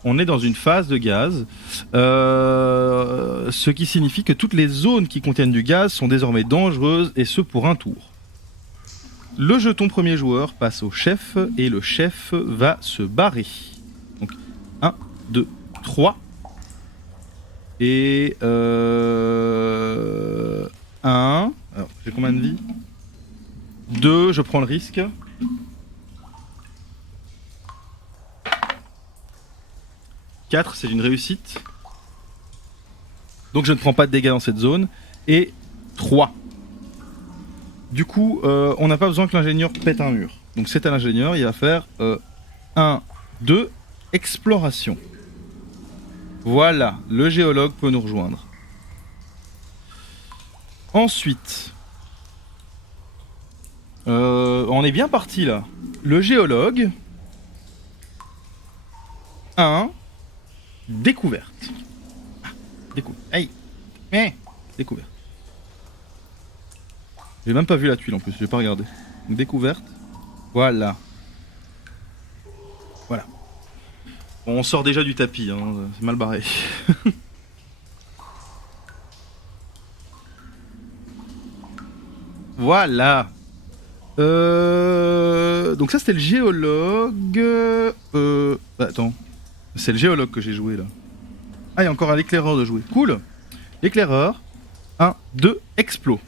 On est dans une phase de gaz, ce qui signifie que toutes les zones qui contiennent du gaz sont désormais dangereuses, et ce pour un tour. Le jeton premier joueur passe au chef, et le chef va se barrer. Donc 1, 2, 3. Et 1. Alors, j'ai combien de vie? 2, je prends le risque. 4, c'est une réussite. Donc je ne prends pas de dégâts dans cette zone. Et 3. Du coup, on n'a pas besoin que l'ingénieur pète un mur. Donc c'est à l'ingénieur, il va faire 1, 2, exploration. Voilà, le géologue peut nous rejoindre. Ensuite, on est bien parti là. Le géologue. 1. Découverte. Hey. Découverte. J'ai même pas vu la tuile en plus, j'ai pas regardé. Donc, découverte. Voilà. Voilà. Bon, on sort déjà du tapis, hein. C'est mal barré. Voilà. Donc ça c'était le géologue. Attends. C'est le géologue que j'ai joué là. Ah, il y a encore un éclaireur de jouer. Cool. Éclaireur. 1, 2, explos.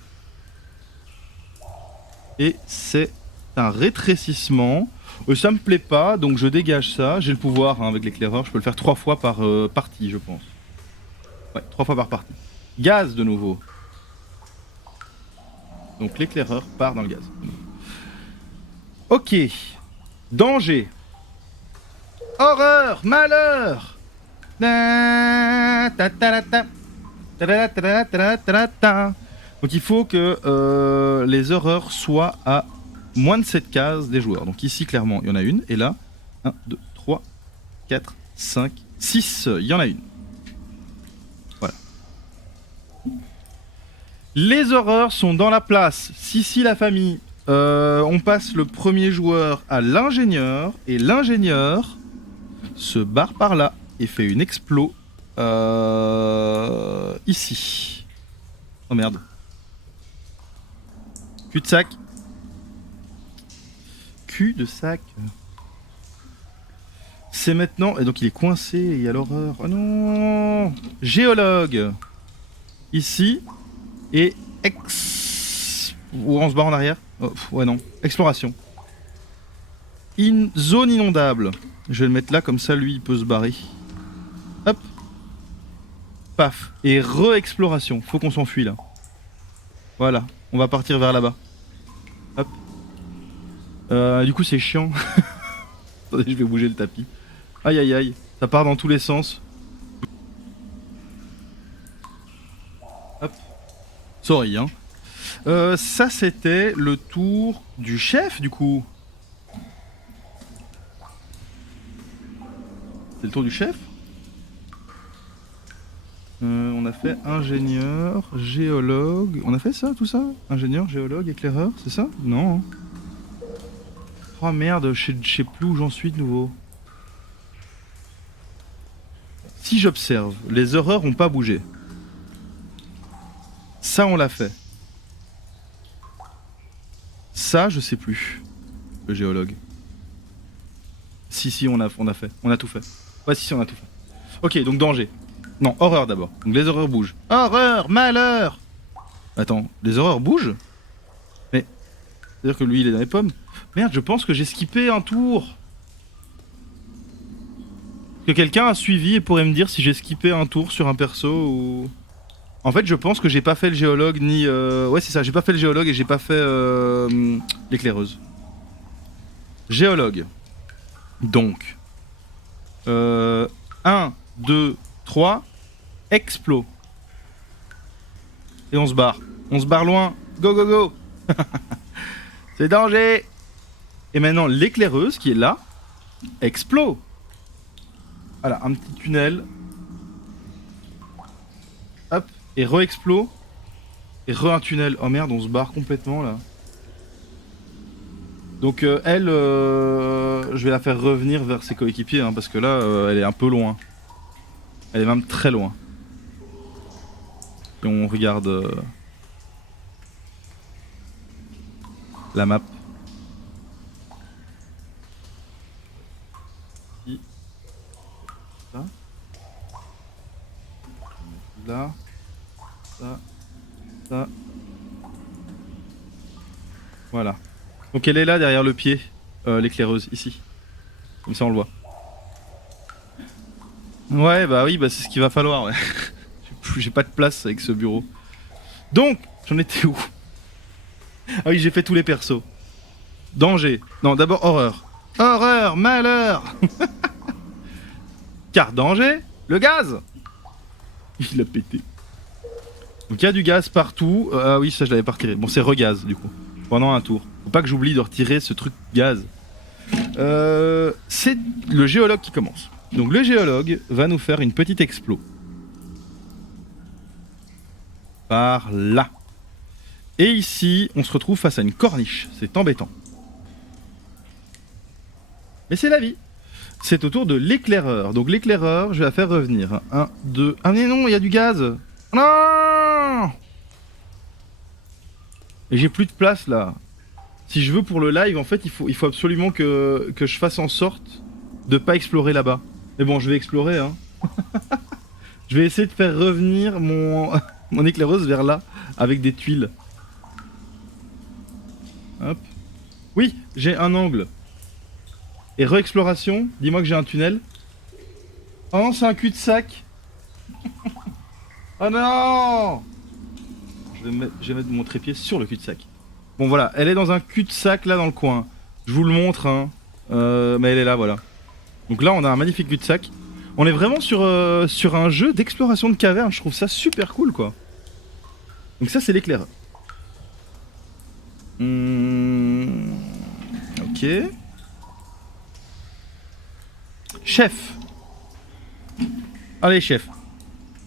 Et c'est un rétrécissement. Ça me plaît pas, donc je dégage ça. J'ai le pouvoir hein, avec l'éclaireur. Je peux le faire 3 fois par partie, je pense. Ouais, 3 fois par partie. Gaz de nouveau. Donc l'éclaireur part dans le gaz. Ok. Danger. Horreur, malheur. Donc il faut que les horreurs soient à moins de 7 cases des joueurs. Donc ici clairement il y en a une. Et là, 1, 2, 3, 4, 5, 6, il y en a une. Voilà. Les horreurs sont dans la place. Si la famille. On passe le premier joueur à l'ingénieur. Et l'ingénieur se barre par là et fait une explo ici. Oh merde. Cul de sac. Cul de sac. C'est maintenant. Et donc il est coincé et il y a l'horreur. Oh non. Géologue. Ici. Et Ou on se barre en arrière. Oh, ouais non. Exploration. Zone inondable. Je vais le mettre là comme ça lui il peut se barrer. Hop. Paf. Et re-exploration. Faut qu'on s'enfuit là. Voilà. On va partir vers là-bas. Hop. Du coup c'est chiant. Attendez, je vais bouger le tapis. Aïe aïe aïe. Ça part dans tous les sens. Hop. Sorry hein. Ça c'était le tour du chef du coup. C'est le tour du chef. On a fait ingénieur, géologue. On a fait ça, tout ça? Ingénieur, géologue, éclaireur, c'est ça? Non. Oh merde, je sais plus où j'en suis de nouveau. Si j'observe, les horreurs ont pas bougé. Ça, on l'a fait. Ça, je sais plus. Le géologue. Si, on a fait. On a tout fait. Ouais, si, on a tout fait. Ok, donc danger. Non, horreur d'abord. Donc les horreurs bougent. Horreur, malheur. Attends, les horreurs bougent? Mais, c'est-à-dire que lui il est dans les pommes. Merde, je pense que j'ai skippé un tour. Est-ce que quelqu'un a suivi et pourrait me dire si j'ai skippé un tour sur un perso ou... En fait, je pense que j'ai pas fait le géologue ni... Ouais, c'est ça, j'ai pas fait le géologue et j'ai pas fait l'éclaireuse. Géologue. Donc... 1, 2, 3... Explo. Et on se barre. On se barre loin. Go, go, go. C'est danger. Et maintenant, l'éclaireuse qui est là... Explo. Voilà, un petit tunnel. Hop. Et re-explo. Et re un tunnel. Oh merde, on se barre complètement là. Donc elle, je vais la faire revenir vers ses coéquipiers hein, parce que là, elle est un peu loin. Elle est même très loin. Et on regarde la map. Ici. Là. Là. Ça. Voilà. Donc elle est là derrière le pied, l'éclaireuse, ici. Comme ça on le voit. Ouais, bah oui, bah c'est ce qu'il va falloir, ouais. J'ai pas de place avec ce bureau. Donc, j'en étais où? Ah oui, j'ai fait tous les persos. Danger. Non, d'abord horreur. Horreur, malheur. Car danger, le gaz. Il a pété. Donc il y a du gaz partout. Ah oui, ça je l'avais pas retiré. Bon, c'est regaz du coup. Pendant un tour. Faut pas que j'oublie de retirer ce truc gaz. C'est le géologue qui commence. Donc le géologue va nous faire une petite explo. Par là. Et ici, on se retrouve face à une corniche. C'est embêtant. Mais c'est la vie. C'est au tour de l'éclaireur. Donc l'éclaireur, je vais la faire revenir. 1, 2... Ah mais non, il y a du gaz. Non. Et j'ai plus de place là. Si je veux pour le live, en fait, il faut absolument que je fasse en sorte de pas explorer là-bas. Mais bon, je vais explorer, hein. Je vais essayer de faire revenir mon éclaireuse vers là, avec des tuiles. Hop. Oui, j'ai un angle. Et re-exploration, dis-moi que j'ai un tunnel. Oh non, c'est un cul-de-sac. Oh non. Je vais mettre mon trépied sur le cul-de-sac. Bon voilà, elle est dans un cul-de-sac là dans le coin. Je vous le montre, hein. Mais elle est là, voilà. Donc là, on a un magnifique cul-de-sac. On est vraiment sur un jeu d'exploration de caverne. Je trouve ça super cool, quoi. Donc ça, c'est l'éclaireur. Ok. Chef. Allez, chef.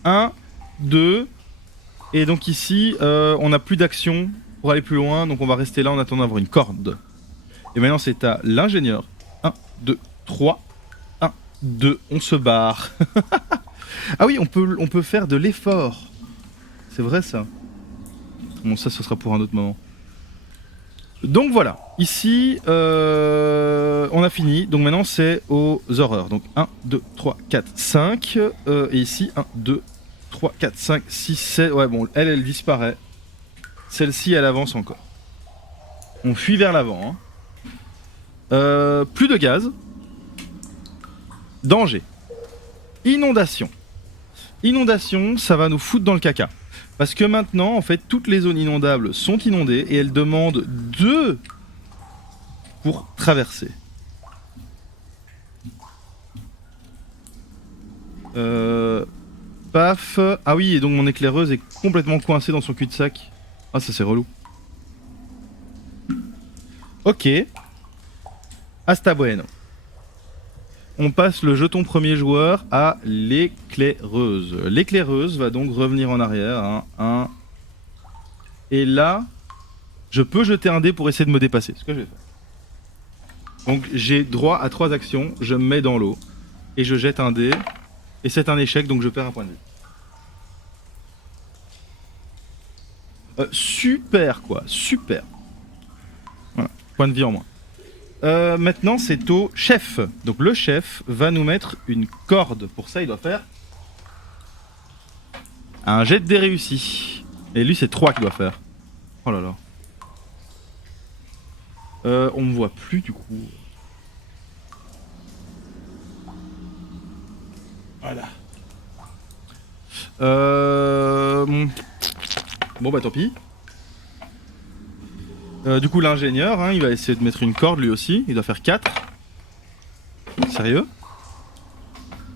1, 2. Et donc ici, on n'a plus d'action pour aller plus loin. Donc on va rester là en attendant d'avoir une corde. Et maintenant, c'est à l'ingénieur. 1, 2, 3. 1, 2. On se barre. Ah oui, on peut faire de l'effort. C'est vrai, ça. Bon, ça, ce sera pour un autre moment. Donc voilà, ici, on a fini. Donc maintenant, c'est aux horreurs. Donc 1, 2, 3, 4, 5. Et ici, 1, 2, 3, 4, 5, 6, 7. Ouais, bon, elle disparaît. Celle-ci, elle avance encore. On fuit vers l'avant. Hein. Plus de gaz. Danger. Inondation. Inondation, ça va nous foutre dans le caca. Parce que maintenant, en fait, toutes les zones inondables sont inondées et elles demandent 2 pour traverser. Paf. Ah oui, et donc mon éclaireuse est complètement coincée dans son cul-de-sac. Ah, ça c'est relou. Ok. Hasta bueno. On passe le jeton premier joueur à l'éclaireuse. L'éclaireuse va donc revenir en arrière. Hein, et là, je peux jeter un dé pour essayer de me dépasser. Ce que je vais faire. Donc j'ai droit à 3 actions. Je me mets dans l'eau. Et je jette un dé. Et c'est un échec, donc je perds un point de vie. Super quoi, super. Voilà, point de vie en moins. Maintenant c'est au chef. Donc le chef va nous mettre une corde. Pour ça il doit faire Un jet de dés réussi. Et lui, c'est 3 qu'il doit faire. Oh là là. On me voit plus du coup. Voilà. Bon bah tant pis. Du coup l'ingénieur, hein, il va essayer de mettre une corde lui aussi. Il doit faire 4. Sérieux?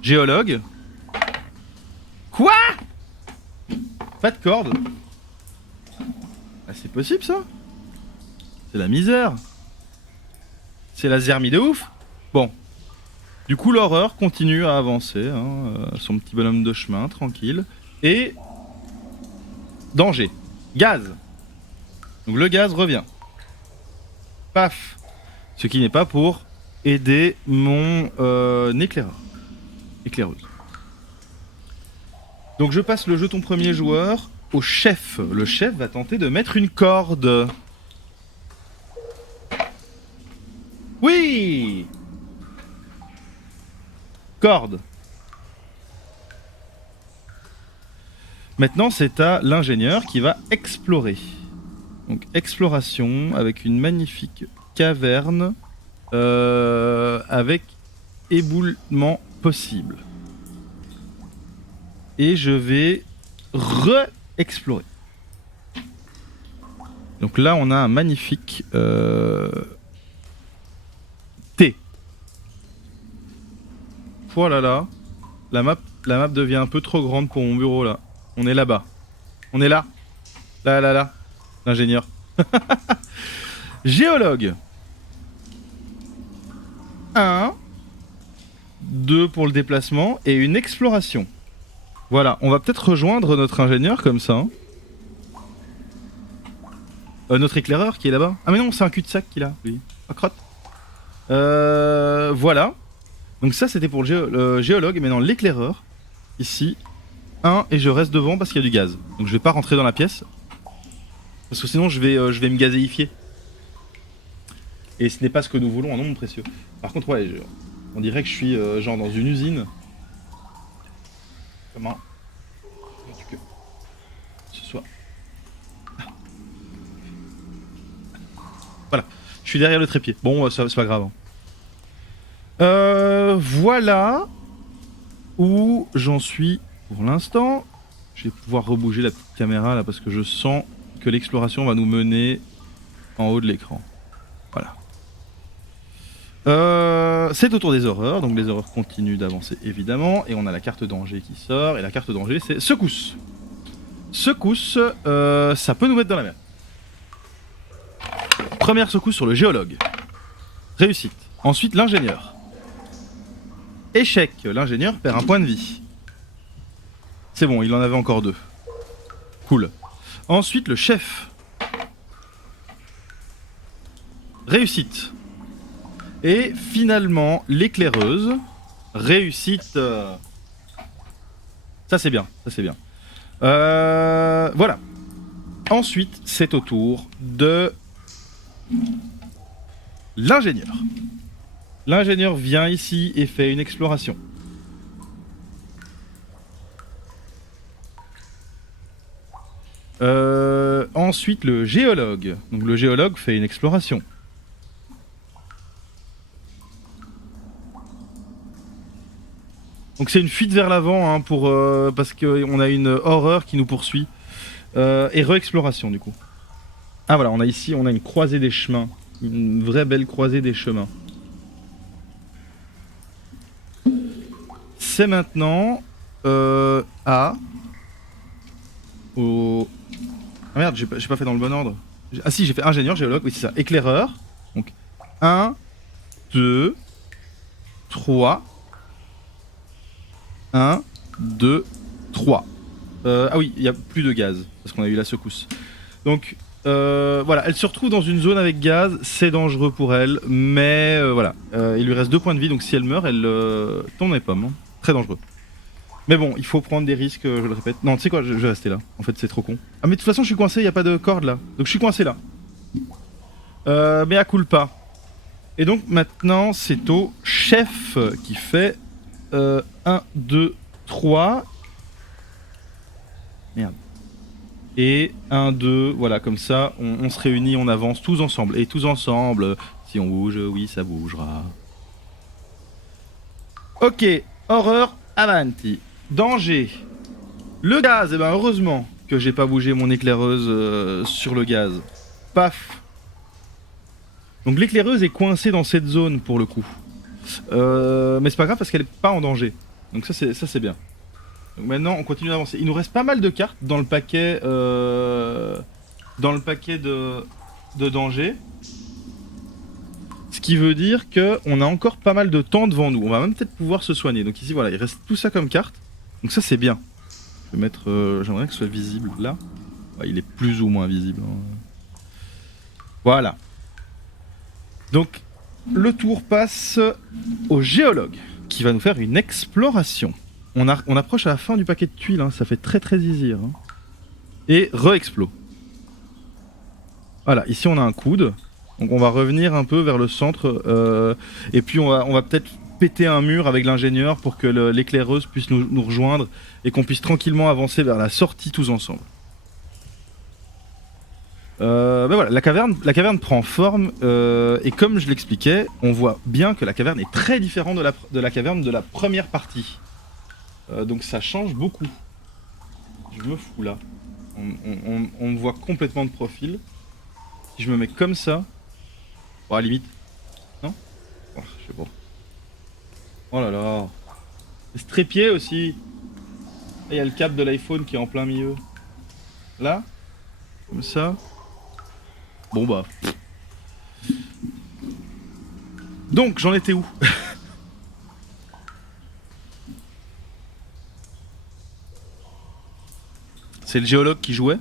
Géologue. Quoi? Pas de corde? Ah, c'est possible ça? C'est la misère. C'est la zermie de ouf. Bon. Du coup l'horreur continue à avancer, hein, son petit bonhomme de chemin, tranquille. Et... danger. Gaz. Donc le gaz revient. Paf. Ce qui n'est pas pour aider mon éclaireur. Éclaireuse. Donc je passe le jeton premier joueur au chef. Le chef va tenter de mettre une corde. Oui! Corde. Maintenant c'est à l'ingénieur qui va explorer. Donc exploration avec une magnifique caverne avec éboulement possible. Et je vais re-explorer. Donc là on a un magnifique T. Oh là là, la map devient un peu trop grande pour mon bureau là. On est là-bas. On est là. Là. L'ingénieur. Géologue. 1, 2 pour le déplacement et une exploration. Voilà, on va peut-être rejoindre notre ingénieur comme ça. Hein. Notre éclaireur qui est là-bas. Ah mais non, c'est un cul-de-sac qu'il a, lui. Ah crotte. Voilà. Donc ça c'était pour le géologue, et maintenant l'éclaireur. Ici. 1 et je reste devant parce qu'il y a du gaz. Donc je vais pas rentrer dans la pièce. Parce que sinon je vais me gazéifier. Et ce n'est pas ce que nous voulons en nombre précieux. Par contre ouais, on dirait que je suis genre dans une usine. Comment que ce soit. Voilà, je suis derrière le trépied. Bon, c'est pas grave. Voilà où j'en suis pour l'instant. Je vais pouvoir rebouger la petite caméra là parce que je sens que l'exploration va nous mener en haut de l'écran. Voilà. C'est au tour des horreurs, donc les horreurs continuent d'avancer évidemment, et on a la carte danger qui sort, et la carte danger c'est secousse. Secousse, ça peut nous mettre dans la merde. Première secousse sur le géologue. Réussite. Ensuite l'ingénieur. Échec, l'ingénieur perd un point de vie. C'est bon, il en avait encore 2. Cool. Ensuite le chef. Réussite. Et finalement, l'éclaireuse. Réussite. Ça c'est bien, ça c'est bien. Voilà. Ensuite, c'est au tour de l'ingénieur. L'ingénieur vient ici et fait une exploration. Ensuite, le géologue. Donc le géologue fait une exploration. Donc c'est une fuite vers l'avant hein, parce qu'on a une horreur qui nous poursuit. Et re-exploration du coup. Ah voilà, on a ici une croisée des chemins. Une vraie belle croisée des chemins. C'est maintenant Ah merde, j'ai pas fait dans le bon ordre. Ah si, j'ai fait ingénieur, géologue, oui c'est ça. Éclaireur. Donc 1, 2, 3. 1, 2, 3. Ah oui, il n'y a plus de gaz, parce qu'on a eu la secousse. Donc, voilà, elle se retrouve dans une zone avec gaz, c'est dangereux pour elle, mais voilà. Il lui reste 2 points de vie, donc si elle meurt, elle tombe dans les pommes. Hein. Très dangereux. Mais bon, il faut prendre des risques, je le répète. Non, tu sais quoi, je vais rester là. En fait, c'est trop con. Ah, mais de toute façon, je suis coincé, il n'y a pas de corde là. Donc, je suis coincé là. Mais à culpa. Et donc, maintenant, c'est au chef qui fait 1, 2, 3. Merde. Et 1, 2, voilà, comme ça, on se réunit, on avance tous ensemble. Et tous ensemble, si on bouge, oui, ça bougera. Ok, horreur avanti. Danger. Le gaz, et ben heureusement que j'ai pas bougé mon éclaireuse sur le gaz. Paf. Donc l'éclaireuse est coincée dans cette zone pour le coup. Mais c'est pas grave parce qu'elle est pas en danger. Donc ça c'est bien. Donc maintenant on continue d'avancer. Il nous reste pas mal de cartes dans le paquet de danger. Ce qui veut dire qu'on a encore pas mal de temps devant nous. On va même peut-être pouvoir se soigner. Donc ici voilà, il reste tout ça comme carte. Donc ça c'est bien. Je vais mettre, j'aimerais que ce soit visible là. Ouais, il est plus ou moins visible. Hein. Voilà. Donc le tour passe au géologue qui va nous faire une exploration. On approche à la fin du paquet de tuiles, hein. Ça fait très très zizir. Hein. Et re-explo. Voilà, ici on a un coude. Donc on va revenir un peu vers le centre. Et puis on va peut-être péter un mur avec l'ingénieur pour que l'éclaireuse puisse nous rejoindre et qu'on puisse tranquillement avancer vers la sortie tous ensemble. Ben voilà, la caverne prend forme et comme je l'expliquais, on voit bien que la caverne est très différente de la caverne de la première partie. Donc ça change beaucoup. Je me fous là. On me voit complètement de profil. Si je me mets comme ça, bon, à la limite, non, oh, je sais pas. Oh là là, c'est trépied aussi. Il y a le câble de l'iPhone qui est en plein milieu. Là, comme ça. Bon bah. Donc j'en étais où? C'est le géologue qui jouait?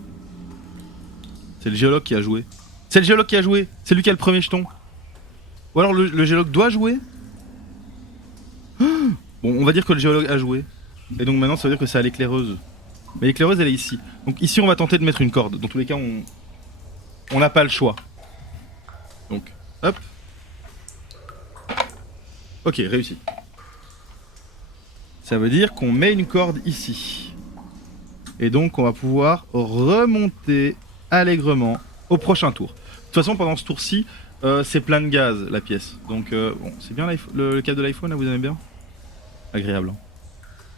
C'est le géologue qui a joué. C'est le géologue qui a joué. C'est lui qui a le premier jeton. Ou alors le géologue doit jouer? Bon, on va dire que le géologue a joué. Et donc maintenant ça veut dire que c'est à l'éclaireuse. Mais l'éclaireuse elle est ici. Donc ici on va tenter de mettre une corde. Dans tous les cas on n'a pas le choix. Donc, hop. Ok, réussi. Ça veut dire qu'on met une corde ici. Et donc on va pouvoir remonter allègrement au prochain tour. De toute façon pendant ce tour-ci, c'est plein de gaz la pièce. Donc bon, c'est bien le câble de l'iPhone là, vous aimez bien? Agréable.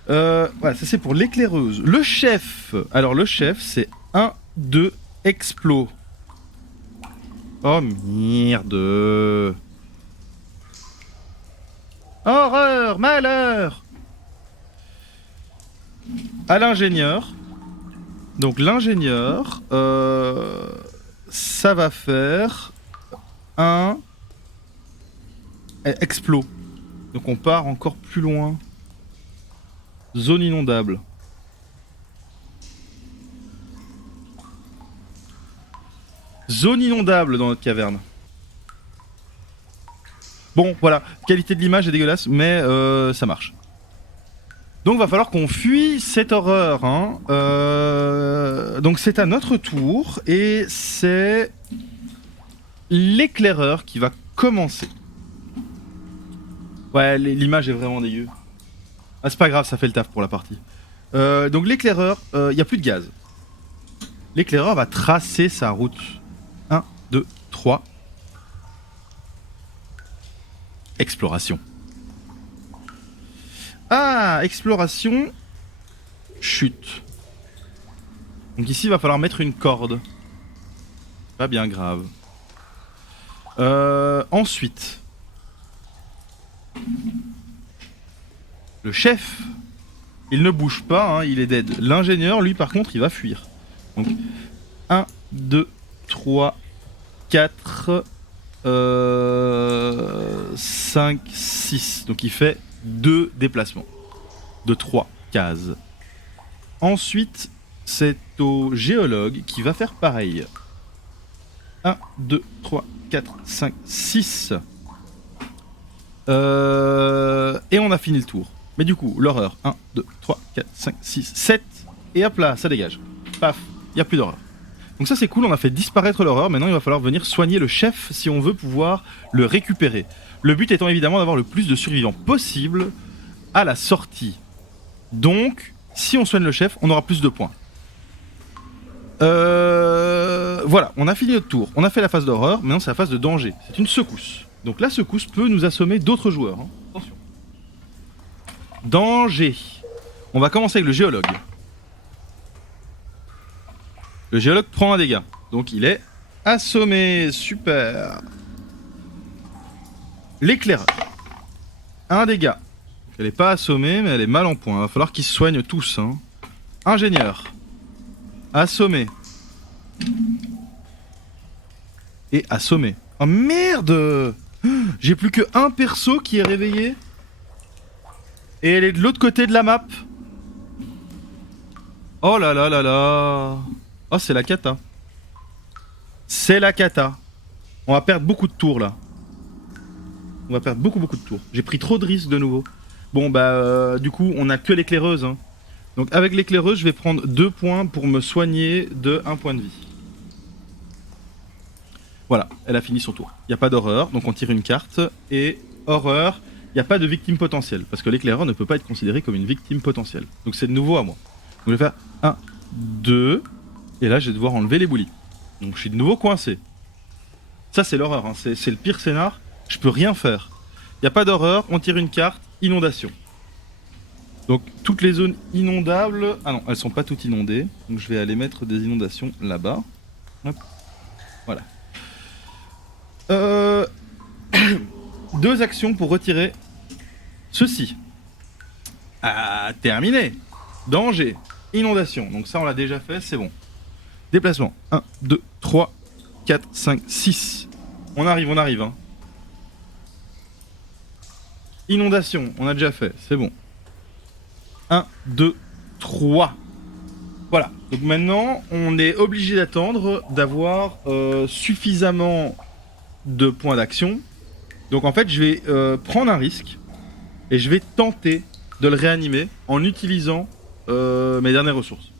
Voilà, ça c'est pour l'éclaireuse. Le chef. Alors le chef c'est 1, 2, explo. Oh merde. Horreur, malheur. À l'ingénieur. Donc l'ingénieur, ça va faire un explo. Donc on part encore plus loin. Zone inondable. Zone inondable dans notre caverne. Bon, voilà, qualité de l'image est dégueulasse, mais ça marche. Donc va falloir qu'on fuit cette horreur. Hein. Donc c'est à notre tour, et c'est l'éclaireur qui va commencer. Ouais, l'image est vraiment dégueu. Ah, c'est pas grave, ça fait le taf pour la partie. Donc l'éclaireur, il n'y a plus de gaz. L'éclaireur va tracer sa route. 1, 2, 3. Exploration. Ah, exploration. Chute. Donc ici, il va falloir mettre une corde. Pas bien grave. Ensuite. Le chef. Il ne bouge pas, hein, il est dead. L'ingénieur, lui, par contre, il va fuir. Donc, 1, 2, 3, 4, 5, 6. Donc il fait 2 déplacements de 3 cases. Ensuite, c'est au géologue qui va faire pareil. 1, 2, 3, 4, 5, 6. Et on a fini le tour. Mais du coup, l'horreur. 1, 2, 3, 4, 5, 6, 7. Et hop là, ça dégage. Paf, il n'y a plus d'horreur. Donc ça c'est cool, on a fait disparaître l'horreur. Maintenant il va falloir venir soigner le chef si on veut pouvoir le récupérer. Le but étant évidemment d'avoir le plus de survivants possible à la sortie. Donc si on soigne le chef, on aura plus de points. Voilà, on a fini notre tour. On a fait la phase d'horreur, maintenant c'est la phase de danger. C'est une secousse. Donc la secousse peut nous assommer d'autres joueurs. Hein. Attention. Danger. On va commencer avec le géologue. Le géologue prend un dégât. Donc il est assommé. Super. L'éclaireur. Un dégât. Elle est pas assommée, mais elle est mal en point. Il va falloir qu'ils se soignent tous. Hein. Ingénieur. Assommé. Et assommé. Oh merde! J'ai plus que un perso qui est réveillé. Et elle est de l'autre côté de la map. Oh là là là là. Oh, c'est la cata. C'est la cata. On va perdre beaucoup de tours là. On va perdre beaucoup de tours. J'ai pris trop de risques de nouveau. Bon bah du coup on a que l'éclaireuse. Hein. Donc avec l'éclaireuse je vais prendre 2 points pour me soigner de 1 point de vie. Voilà, elle a fini son tour. Il n'y a pas d'horreur, donc on tire une carte. Et horreur, il n'y a pas de victime potentielle. Parce que l'éclaireur ne peut pas être considéré comme une victime potentielle. Donc c'est de nouveau à moi. Donc je vais faire 1, 2. Et là je vais devoir enlever les boulis. Donc je suis de nouveau coincé. Ça c'est l'horreur, hein. C'est le pire scénar. Je peux rien faire. Il n'y a pas d'horreur, on tire une carte, inondation. Donc toutes les zones inondables... Ah non, elles sont pas toutes inondées. Donc je vais aller mettre des inondations là-bas. Hop. Voilà. 2 actions pour retirer ceci. Ah, terminé. Danger. Inondation. Donc ça on l'a déjà fait, c'est bon. Déplacement. 1, 2, 3, 4, 5, 6. On arrive, hein. Inondation, on a déjà fait, c'est bon. 1, 2, 3. Voilà. Donc maintenant, on est obligé d'attendre d'avoir suffisamment de points d'action. Donc en fait, je vais prendre un risque et je vais tenter de le réanimer en utilisant mes dernières ressources.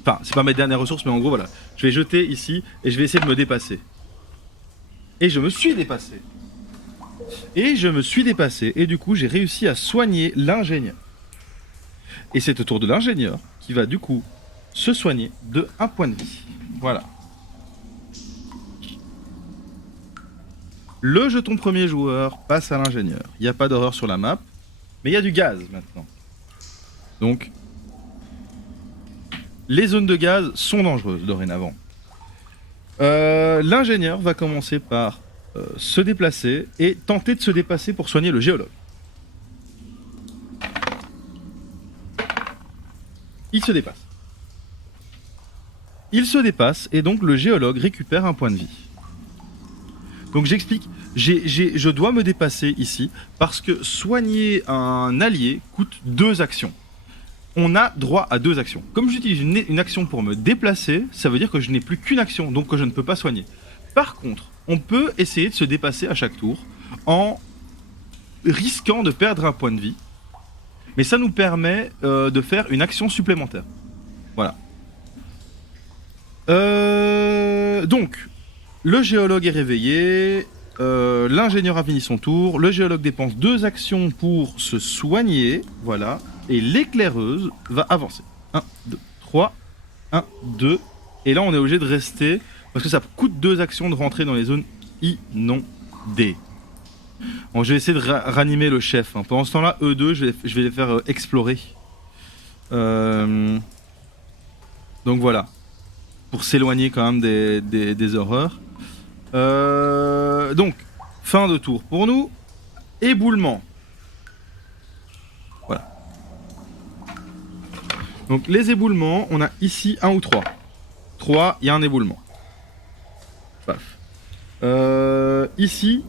Enfin, c'est pas mes dernières ressources, mais en gros, voilà. Je vais jeter ici et je vais essayer de me dépasser. Et je me suis dépassé. Et du coup, j'ai réussi à soigner l'ingénieur. Et c'est au tour de l'ingénieur qui va du coup se soigner de 1 point de vie. Voilà. Le jeton premier joueur passe à l'ingénieur. Il n'y a pas d'horreur sur la map, mais il y a du gaz maintenant. Donc, les zones de gaz sont dangereuses dorénavant. L'ingénieur va commencer par se déplacer et tenter de se dépasser pour soigner le géologue. Il se dépasse et donc le géologue récupère 1 point de vie. Donc j'explique, je dois me dépasser ici parce que soigner un allié coûte 2 actions. On a droit à 2 actions. Comme j'utilise une action pour me déplacer, ça veut dire que je n'ai plus qu'une action, donc que je ne peux pas soigner. Par contre, on peut essayer de se dépasser à chaque tour en risquant de perdre 1 point de vie. Mais ça nous permet de faire une action supplémentaire. Voilà. Donc, le géologue est réveillé. L'ingénieur a fini son tour. Le géologue dépense 2 actions pour se soigner. Voilà. Et l'éclaireuse va avancer. 1, 2, 3. 1, 2. Et là, on est obligé de rester. Parce que ça coûte 2 actions de rentrer dans les zones inondées. Bon, je vais essayer de ranimer le chef. Hein. Pendant ce temps-là, eux deux, je vais les faire explorer. Donc voilà. Pour s'éloigner quand même des horreurs. Donc, fin de tour pour nous. Éboulement. Voilà. Donc les éboulements, on a ici 1 ou 3. 3, il y a un éboulement. Paf. Ici,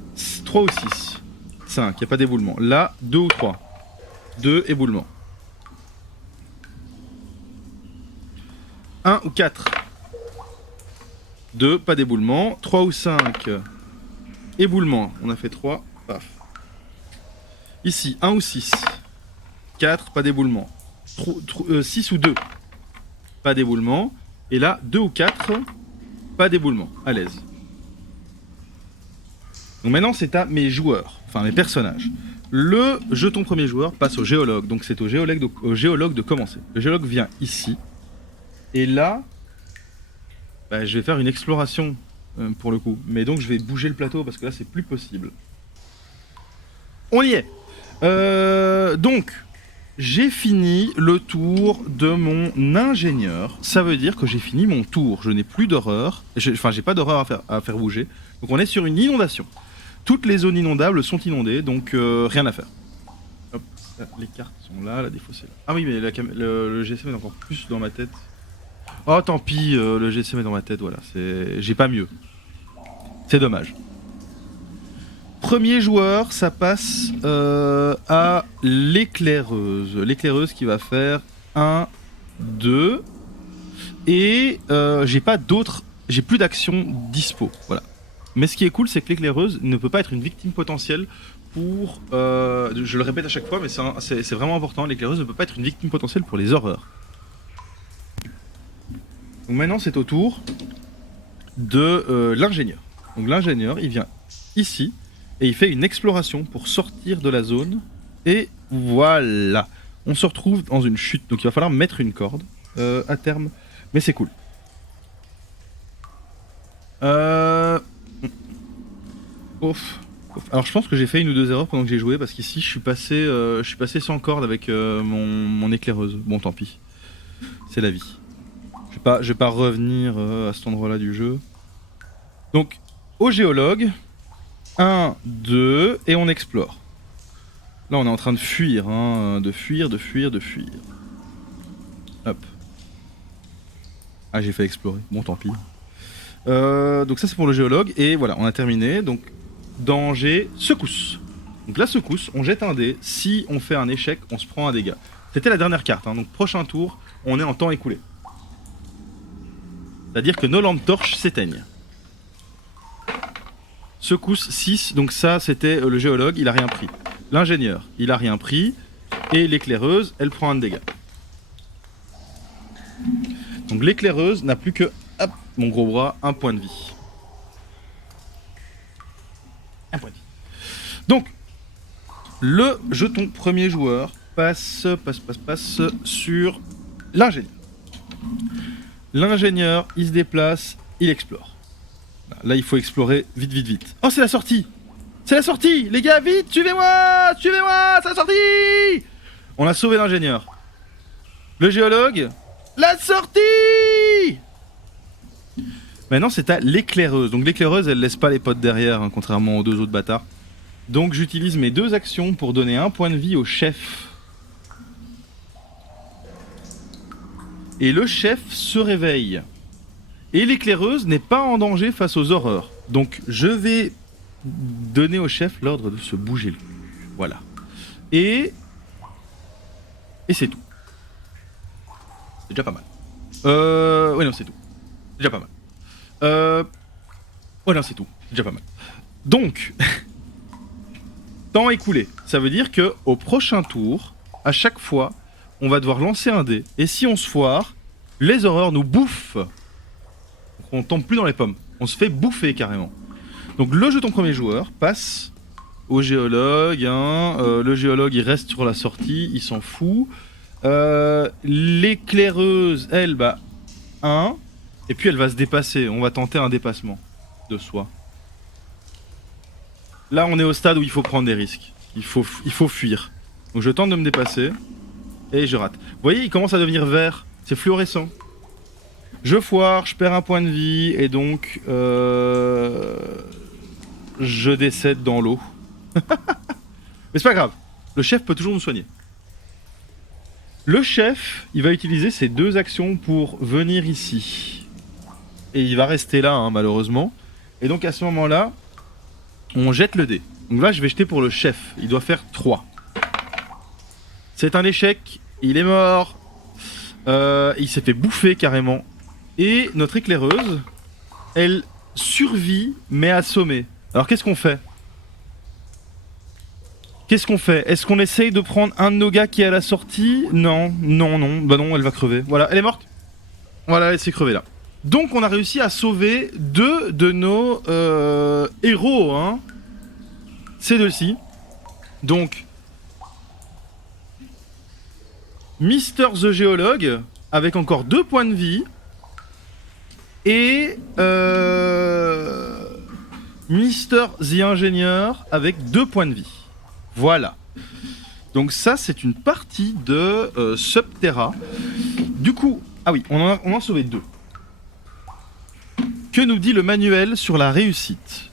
3 ou 6. 5, il n'y a pas d'éboulement. Là, 2 ou 3. 2 éboulements. 1 ou 4. 2, pas d'éboulement. 3 ou 5. Éboulement. On a fait 3. Paf. Ici, 1 ou 6. 4, pas d'éboulement. 6 ou 2. Pas d'éboulement. Et là, 2 ou 4. Pas d'éboulement. À l'aise. Donc maintenant, c'est à mes joueurs. Enfin, mes personnages. Le jeton premier joueur passe au géologue. Donc c'est au géologue de commencer. Le géologue vient ici. Et là, Bah, je vais faire une exploration pour le coup. Mais donc je vais bouger le plateau parce que là c'est plus possible. On y est. Donc, j'ai fini le tour de mon ingénieur. Ça veut dire que j'ai fini mon tour. Je n'ai plus d'horreur. Enfin, j'ai pas d'horreur à faire bouger. Donc on est sur une inondation. Toutes les zones inondables sont inondées, donc rien à faire. Hop, là, les cartes sont là, la défausse est là. Ah oui, mais le GSM est encore plus dans ma tête. Oh, tant pis, le GSM est dans ma tête, voilà. J'ai pas mieux. C'est dommage. Premier joueur, ça passe à l'éclaireuse. L'éclaireuse qui va faire 1, 2. Et j'ai pas d'autres. J'ai plus d'actions dispo. Voilà. Mais ce qui est cool, c'est que l'éclaireuse ne peut pas être une victime potentielle pour. Je le répète à chaque fois, mais c'est vraiment important. L'éclaireuse ne peut pas être une victime potentielle pour les horreurs. Donc maintenant, c'est au tour de l'ingénieur. Donc l'ingénieur, il vient ici. Et il fait une exploration pour sortir de la zone. Et voilà. On se retrouve dans une chute. Donc il va falloir mettre une corde à terme. Mais c'est cool. Ouf. Alors je pense que j'ai fait une ou deux erreurs pendant que j'ai joué. Parce qu'ici je suis passé sans corde avec mon éclaireuse. Bon tant pis. C'est la vie. Je vais pas revenir à cet endroit-là du jeu. Donc au géologue. 1, 2, et on explore. Là, on est en train de fuir, hein, de fuir. Hop. Ah, j'ai fait explorer. Bon, tant pis. Donc ça, c'est pour le géologue. Et voilà, on a terminé. Donc, danger, secousse. Donc la secousse, on jette un dé. Si on fait un échec, on se prend un dégât. C'était la dernière carte. Hein, donc, prochain tour, on est en temps écoulé. C'est-à-dire que nos lampes torches s'éteignent. Secousse 6, donc ça c'était le géologue, il a rien pris. L'ingénieur, il a rien pris. Et l'éclaireuse, elle prend un dégât. Donc l'éclaireuse n'a plus que, hop, mon gros bras, un point de vie. Un point de vie. Donc, le jeton premier joueur passe sur l'ingénieur. L'ingénieur, il se déplace, il explore. Là, il faut explorer vite. Oh, c'est la sortie! C'est la sortie! Les gars, vite! Suivez-moi! Suivez-moi! C'est la sortie! On a sauvé l'ingénieur. Le géologue. La sortie! Maintenant, c'est à l'éclaireuse. Donc, l'éclaireuse, elle laisse pas les potes derrière, hein, contrairement aux deux autres bâtards. Donc, j'utilise mes deux actions pour donner un point de vie au chef. Et le chef se réveille. Et l'éclaireuse n'est pas en danger face aux horreurs. Donc je vais donner au chef l'ordre de se bouger le cul. Voilà. Et c'est tout. C'est déjà pas mal. Ouais non c'est tout. C'est déjà pas mal. Ouais non c'est tout. C'est déjà pas mal. Donc, temps écoulé. Ça veut dire que au prochain tour, à chaque fois, on va devoir lancer un dé. Et si on se foire, les horreurs nous bouffent. On tombe plus dans les pommes. On se fait bouffer carrément. Donc le jeton premier joueur passe au géologue. Hein. Le géologue il reste sur la sortie, il s'en fout. L'éclaireuse, elle, bah 1. Et puis elle va se dépasser. On va tenter un dépassement de soi. Là on est au stade où il faut prendre des risques. Il faut fuir. Donc je tente de me dépasser. Et je rate. Vous voyez, il commence à devenir vert. C'est fluorescent. Je foire, je perds un point de vie et donc je décède dans l'eau. Mais c'est pas grave, le chef peut toujours nous soigner. Le chef, il va utiliser ses deux actions pour venir ici. Et il va rester là, hein, malheureusement. Et donc à ce moment-là, on jette le dé. Donc là, je vais jeter pour le chef. Il doit faire 3. C'est un échec, il est mort. Il s'est fait bouffer carrément. Et notre éclaireuse, elle survit mais assommée. Alors qu'est-ce qu'on fait? Est-ce qu'on essaye de prendre un de nos gars qui est à la sortie? Non. Bah non, elle va crever. Voilà, elle est morte. Voilà, elle s'est crevée là. Donc on a réussi à sauver 2 de nos héros. Hein. Ces deux-ci. Donc, Mister the Géologue, avec encore 2 points de vie. Et Mister The Ingénieur avec 2 points de vie. Voilà. Donc ça, c'est une partie de Subterra. Du coup, ah oui, on en a sauvé 2. Que nous dit le manuel sur la réussite?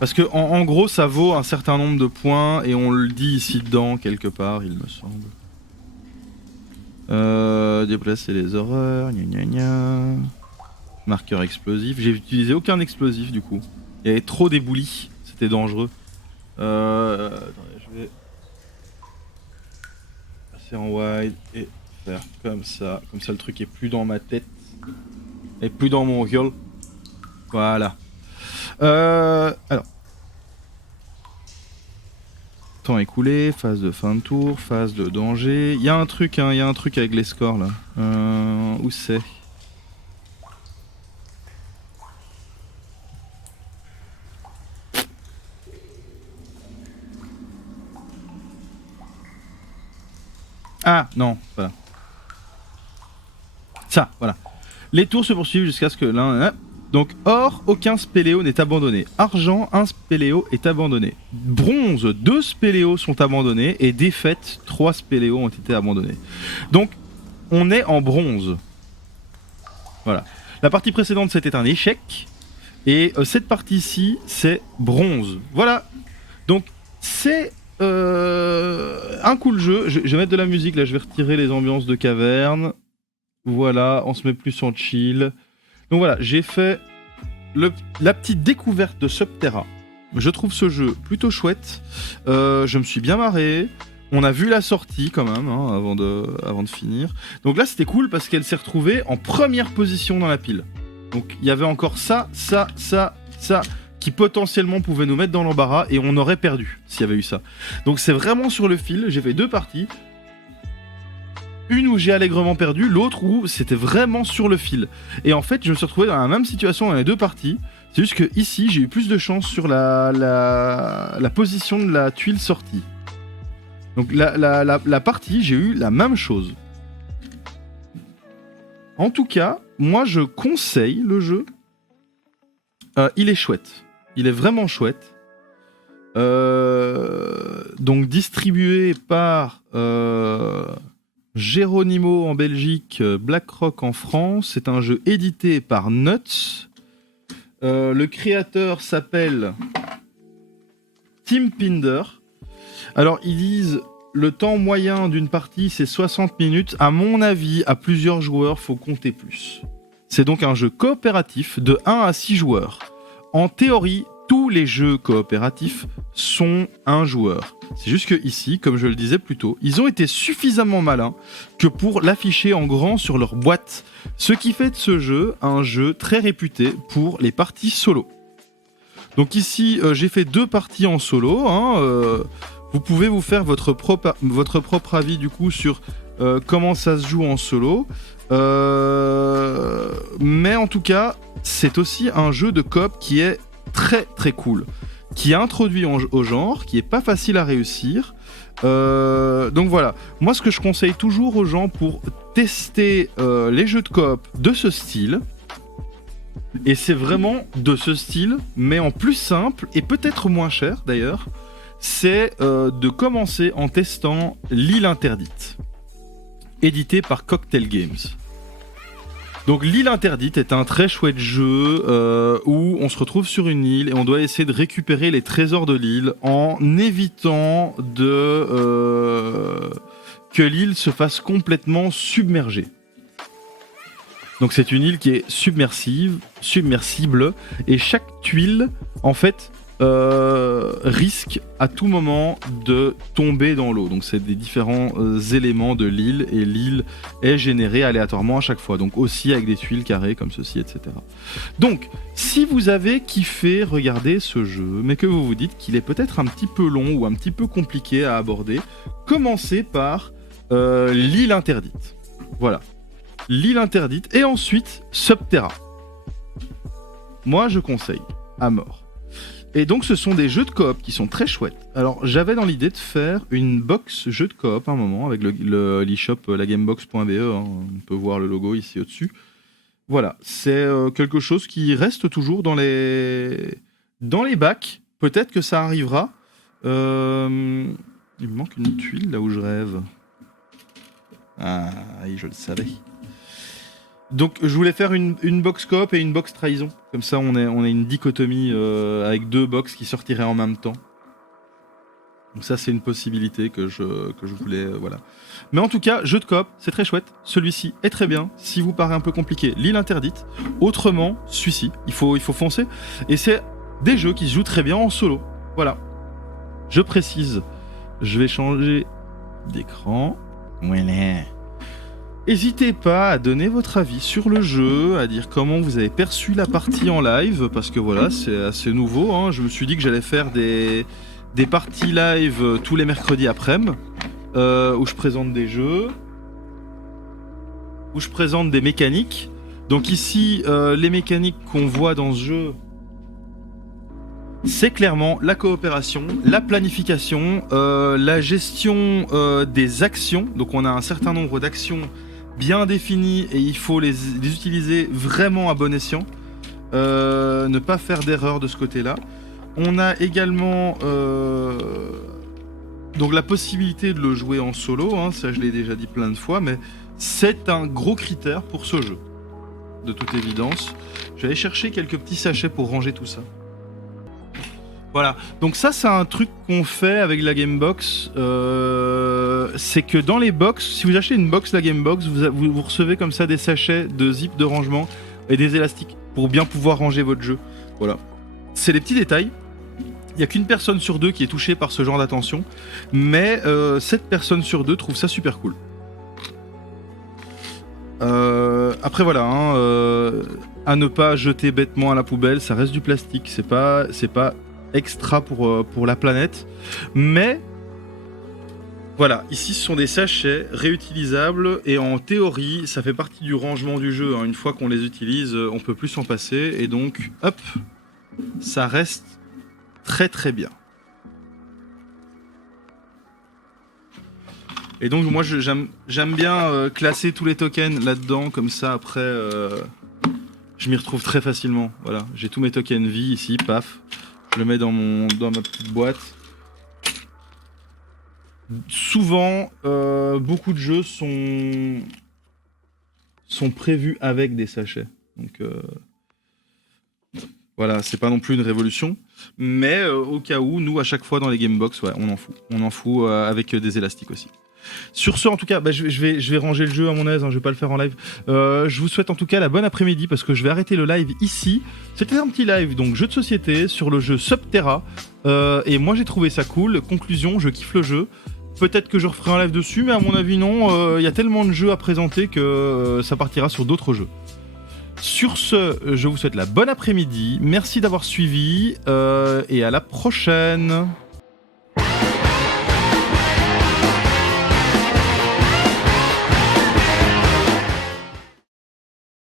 Parce que en gros, ça vaut un certain nombre de points et on le dit ici dedans quelque part, il me semble. Déplacer les horreurs, gna gna gna. Marqueur explosif. J'ai utilisé aucun explosif du coup. Il y avait trop d'éboulis, c'était dangereux. Attendez, je vais passer en wide et faire comme ça. Comme ça, le truc est plus dans ma tête et plus dans mon gueule. Voilà. Alors. Temps écoulé, phase de fin de tour, phase de danger. Il y a un truc, hein, il y a un truc avec les scores là. Où c'est? Ah non, voilà. Ça, voilà. Les tours se poursuivent jusqu'à ce que l'un... Donc or, aucun spéléo n'est abandonné. Argent, un spéléo est abandonné. Bronze, 2 spéléos sont abandonnés. Et défaite, 3 spéléos ont été abandonnés. Donc on est en bronze. Voilà. La partie précédente c'était un échec. Et cette partie-ci c'est bronze. Voilà. Donc c'est un cool jeu. Je vais mettre de la musique là, je vais retirer les ambiances de caverne. Voilà, on se met plus en chill. Donc voilà, j'ai fait la petite découverte de Subterra. Je trouve ce jeu plutôt chouette. Je me suis bien marré. On a vu la sortie quand même, hein, avant de finir. Donc là, c'était cool parce qu'elle s'est retrouvée en première position dans la pile. Donc il y avait encore ça, qui potentiellement pouvait nous mettre dans l'embarras et on aurait perdu s'il y avait eu ça. Donc c'est vraiment sur le fil. J'ai fait 2 parties. Une où j'ai allègrement perdu, l'autre où c'était vraiment sur le fil. Et en fait, je me suis retrouvé dans la même situation dans les 2 parties. C'est juste que ici, j'ai eu plus de chance sur la position de la tuile sortie. Donc la partie, j'ai eu la même chose. En tout cas, moi je conseille le jeu. Il est chouette. Il est vraiment chouette. Donc distribué par... Geronimo en Belgique, BlackRock en France. C'est un jeu édité par Nuts. Le créateur s'appelle Tim Pinder. Alors ils disent le temps moyen d'une partie c'est 60 minutes. À mon avis, à plusieurs joueurs, faut compter plus. C'est donc un jeu coopératif de 1 à 6 joueurs. En théorie, tous les jeux coopératifs sont un joueur. C'est juste que ici, comme je le disais plus tôt, ils ont été suffisamment malins que pour l'afficher en grand sur leur boîte. Ce qui fait de ce jeu un jeu très réputé pour les parties solo. Donc ici, j'ai fait 2 parties en solo. Vous pouvez vous faire votre propre avis du coup sur comment ça se joue en solo. Mais en tout cas, c'est aussi un jeu de coop qui est très très cool, qui est introduit au genre, qui est pas facile à réussir. Donc voilà, moi ce que je conseille toujours aux gens pour tester les jeux de coop de ce style, et c'est vraiment de ce style, mais en plus simple et peut-être moins cher d'ailleurs, c'est de commencer en testant L'Île Interdite, édité par Cocktail Games. Donc L'Île Interdite est un très chouette jeu où on se retrouve sur une île et on doit essayer de récupérer les trésors de l'île en évitant que l'île se fasse complètement submerger. Donc c'est une île qui est submersible, et chaque tuile en fait risque à tout moment de tomber dans l'eau. Donc c'est des différents éléments de l'île, et l'île est générée aléatoirement à chaque fois, donc aussi avec des tuiles carrées comme ceci, etc. Donc si vous avez kiffé regarder ce jeu, mais que vous vous dites qu'il est peut-être un petit peu long ou un petit peu compliqué à aborder, commencez par L'Île Interdite. Voilà, L'Île Interdite, et ensuite Subterra. Moi je conseille à mort. Et donc ce sont des jeux de coop qui sont très chouettes. Alors j'avais dans l'idée de faire une box jeu de coop à un moment avec l'e-shop lagamebox.be, hein. On peut voir le logo ici au-dessus. Voilà, c'est quelque chose qui reste toujours dans les bacs. Peut-être que ça arrivera. Il me manque une tuile là où je rêve. Ah, oui, je le savais. Donc je voulais faire une box coop et une box trahison. Comme ça on a une dichotomie avec 2 box qui sortiraient en même temps. Donc ça c'est une possibilité que je voulais, voilà. Mais en tout cas, jeu de coop, c'est très chouette. Celui-ci est très bien. Si vous paraît un peu compliqué, l'île interdite. Autrement, celui-ci, il faut foncer. Et c'est des jeux qui se jouent très bien en solo. Voilà. Je précise, je vais changer d'écran. Voilà. N'hésitez pas à donner votre avis sur le jeu, à dire comment vous avez perçu la partie en live, parce que voilà, c'est assez nouveau, hein. Je me suis dit que j'allais faire des parties live tous les mercredis après-midi, où je présente des jeux, où je présente des mécaniques. Donc ici, les mécaniques qu'on voit dans ce jeu, c'est clairement la coopération, la planification, la gestion des actions. Donc on a un certain nombre d'actions bien définies et il faut les utiliser vraiment à bon escient. Ne pas faire d'erreur de ce côté-là. On a également donc la possibilité de le jouer en solo, hein, ça je l'ai déjà dit plein de fois, mais c'est un gros critère pour ce jeu, de toute évidence. Je vais aller chercher quelques petits sachets pour ranger tout ça. Voilà, donc ça c'est un truc qu'on fait avec la Gamebox, c'est que dans les box, si vous achetez une box la Gamebox, vous recevez comme ça des sachets de zip de rangement et des élastiques pour bien pouvoir ranger votre jeu. Voilà, c'est les petits détails. Il n'y a qu'une personne sur 2 qui est touchée par ce genre d'attention, mais 7 personnes sur 2 trouvent ça super cool. Après voilà, hein, à ne pas jeter bêtement à la poubelle, ça reste du plastique, c'est pas extra pour la planète, mais voilà, ici ce sont des sachets réutilisables et en théorie ça fait partie du rangement du jeu, hein. Une fois qu'on les utilise on peut plus s'en passer et donc hop, ça reste très très bien. Et donc moi j'aime bien classer tous les tokens là-dedans, comme ça après je m'y retrouve très facilement. Voilà, j'ai tous mes tokens vie ici, paf. Je le mets dans ma petite boîte. Souvent, beaucoup de jeux sont prévus avec des sachets. Donc voilà, c'est pas non plus une révolution. Mais au cas où, nous, à chaque fois dans les Gamebox, ouais, on en fout. On en fout avec des élastiques aussi. Sur ce, en tout cas, je vais ranger le jeu à mon aise, hein, je vais pas le faire en live. Je vous souhaite en tout cas la bonne après-midi parce que je vais arrêter le live ici. C'était un petit live, donc jeu de société sur le jeu Subterra. Et moi j'ai trouvé ça cool. Conclusion, je kiffe le jeu. Peut-être que je referai un live dessus, mais à mon avis non. Y a tellement de jeux à présenter que ça partira sur d'autres jeux. Sur ce, je vous souhaite la bonne après-midi. Merci d'avoir suivi et à la prochaine.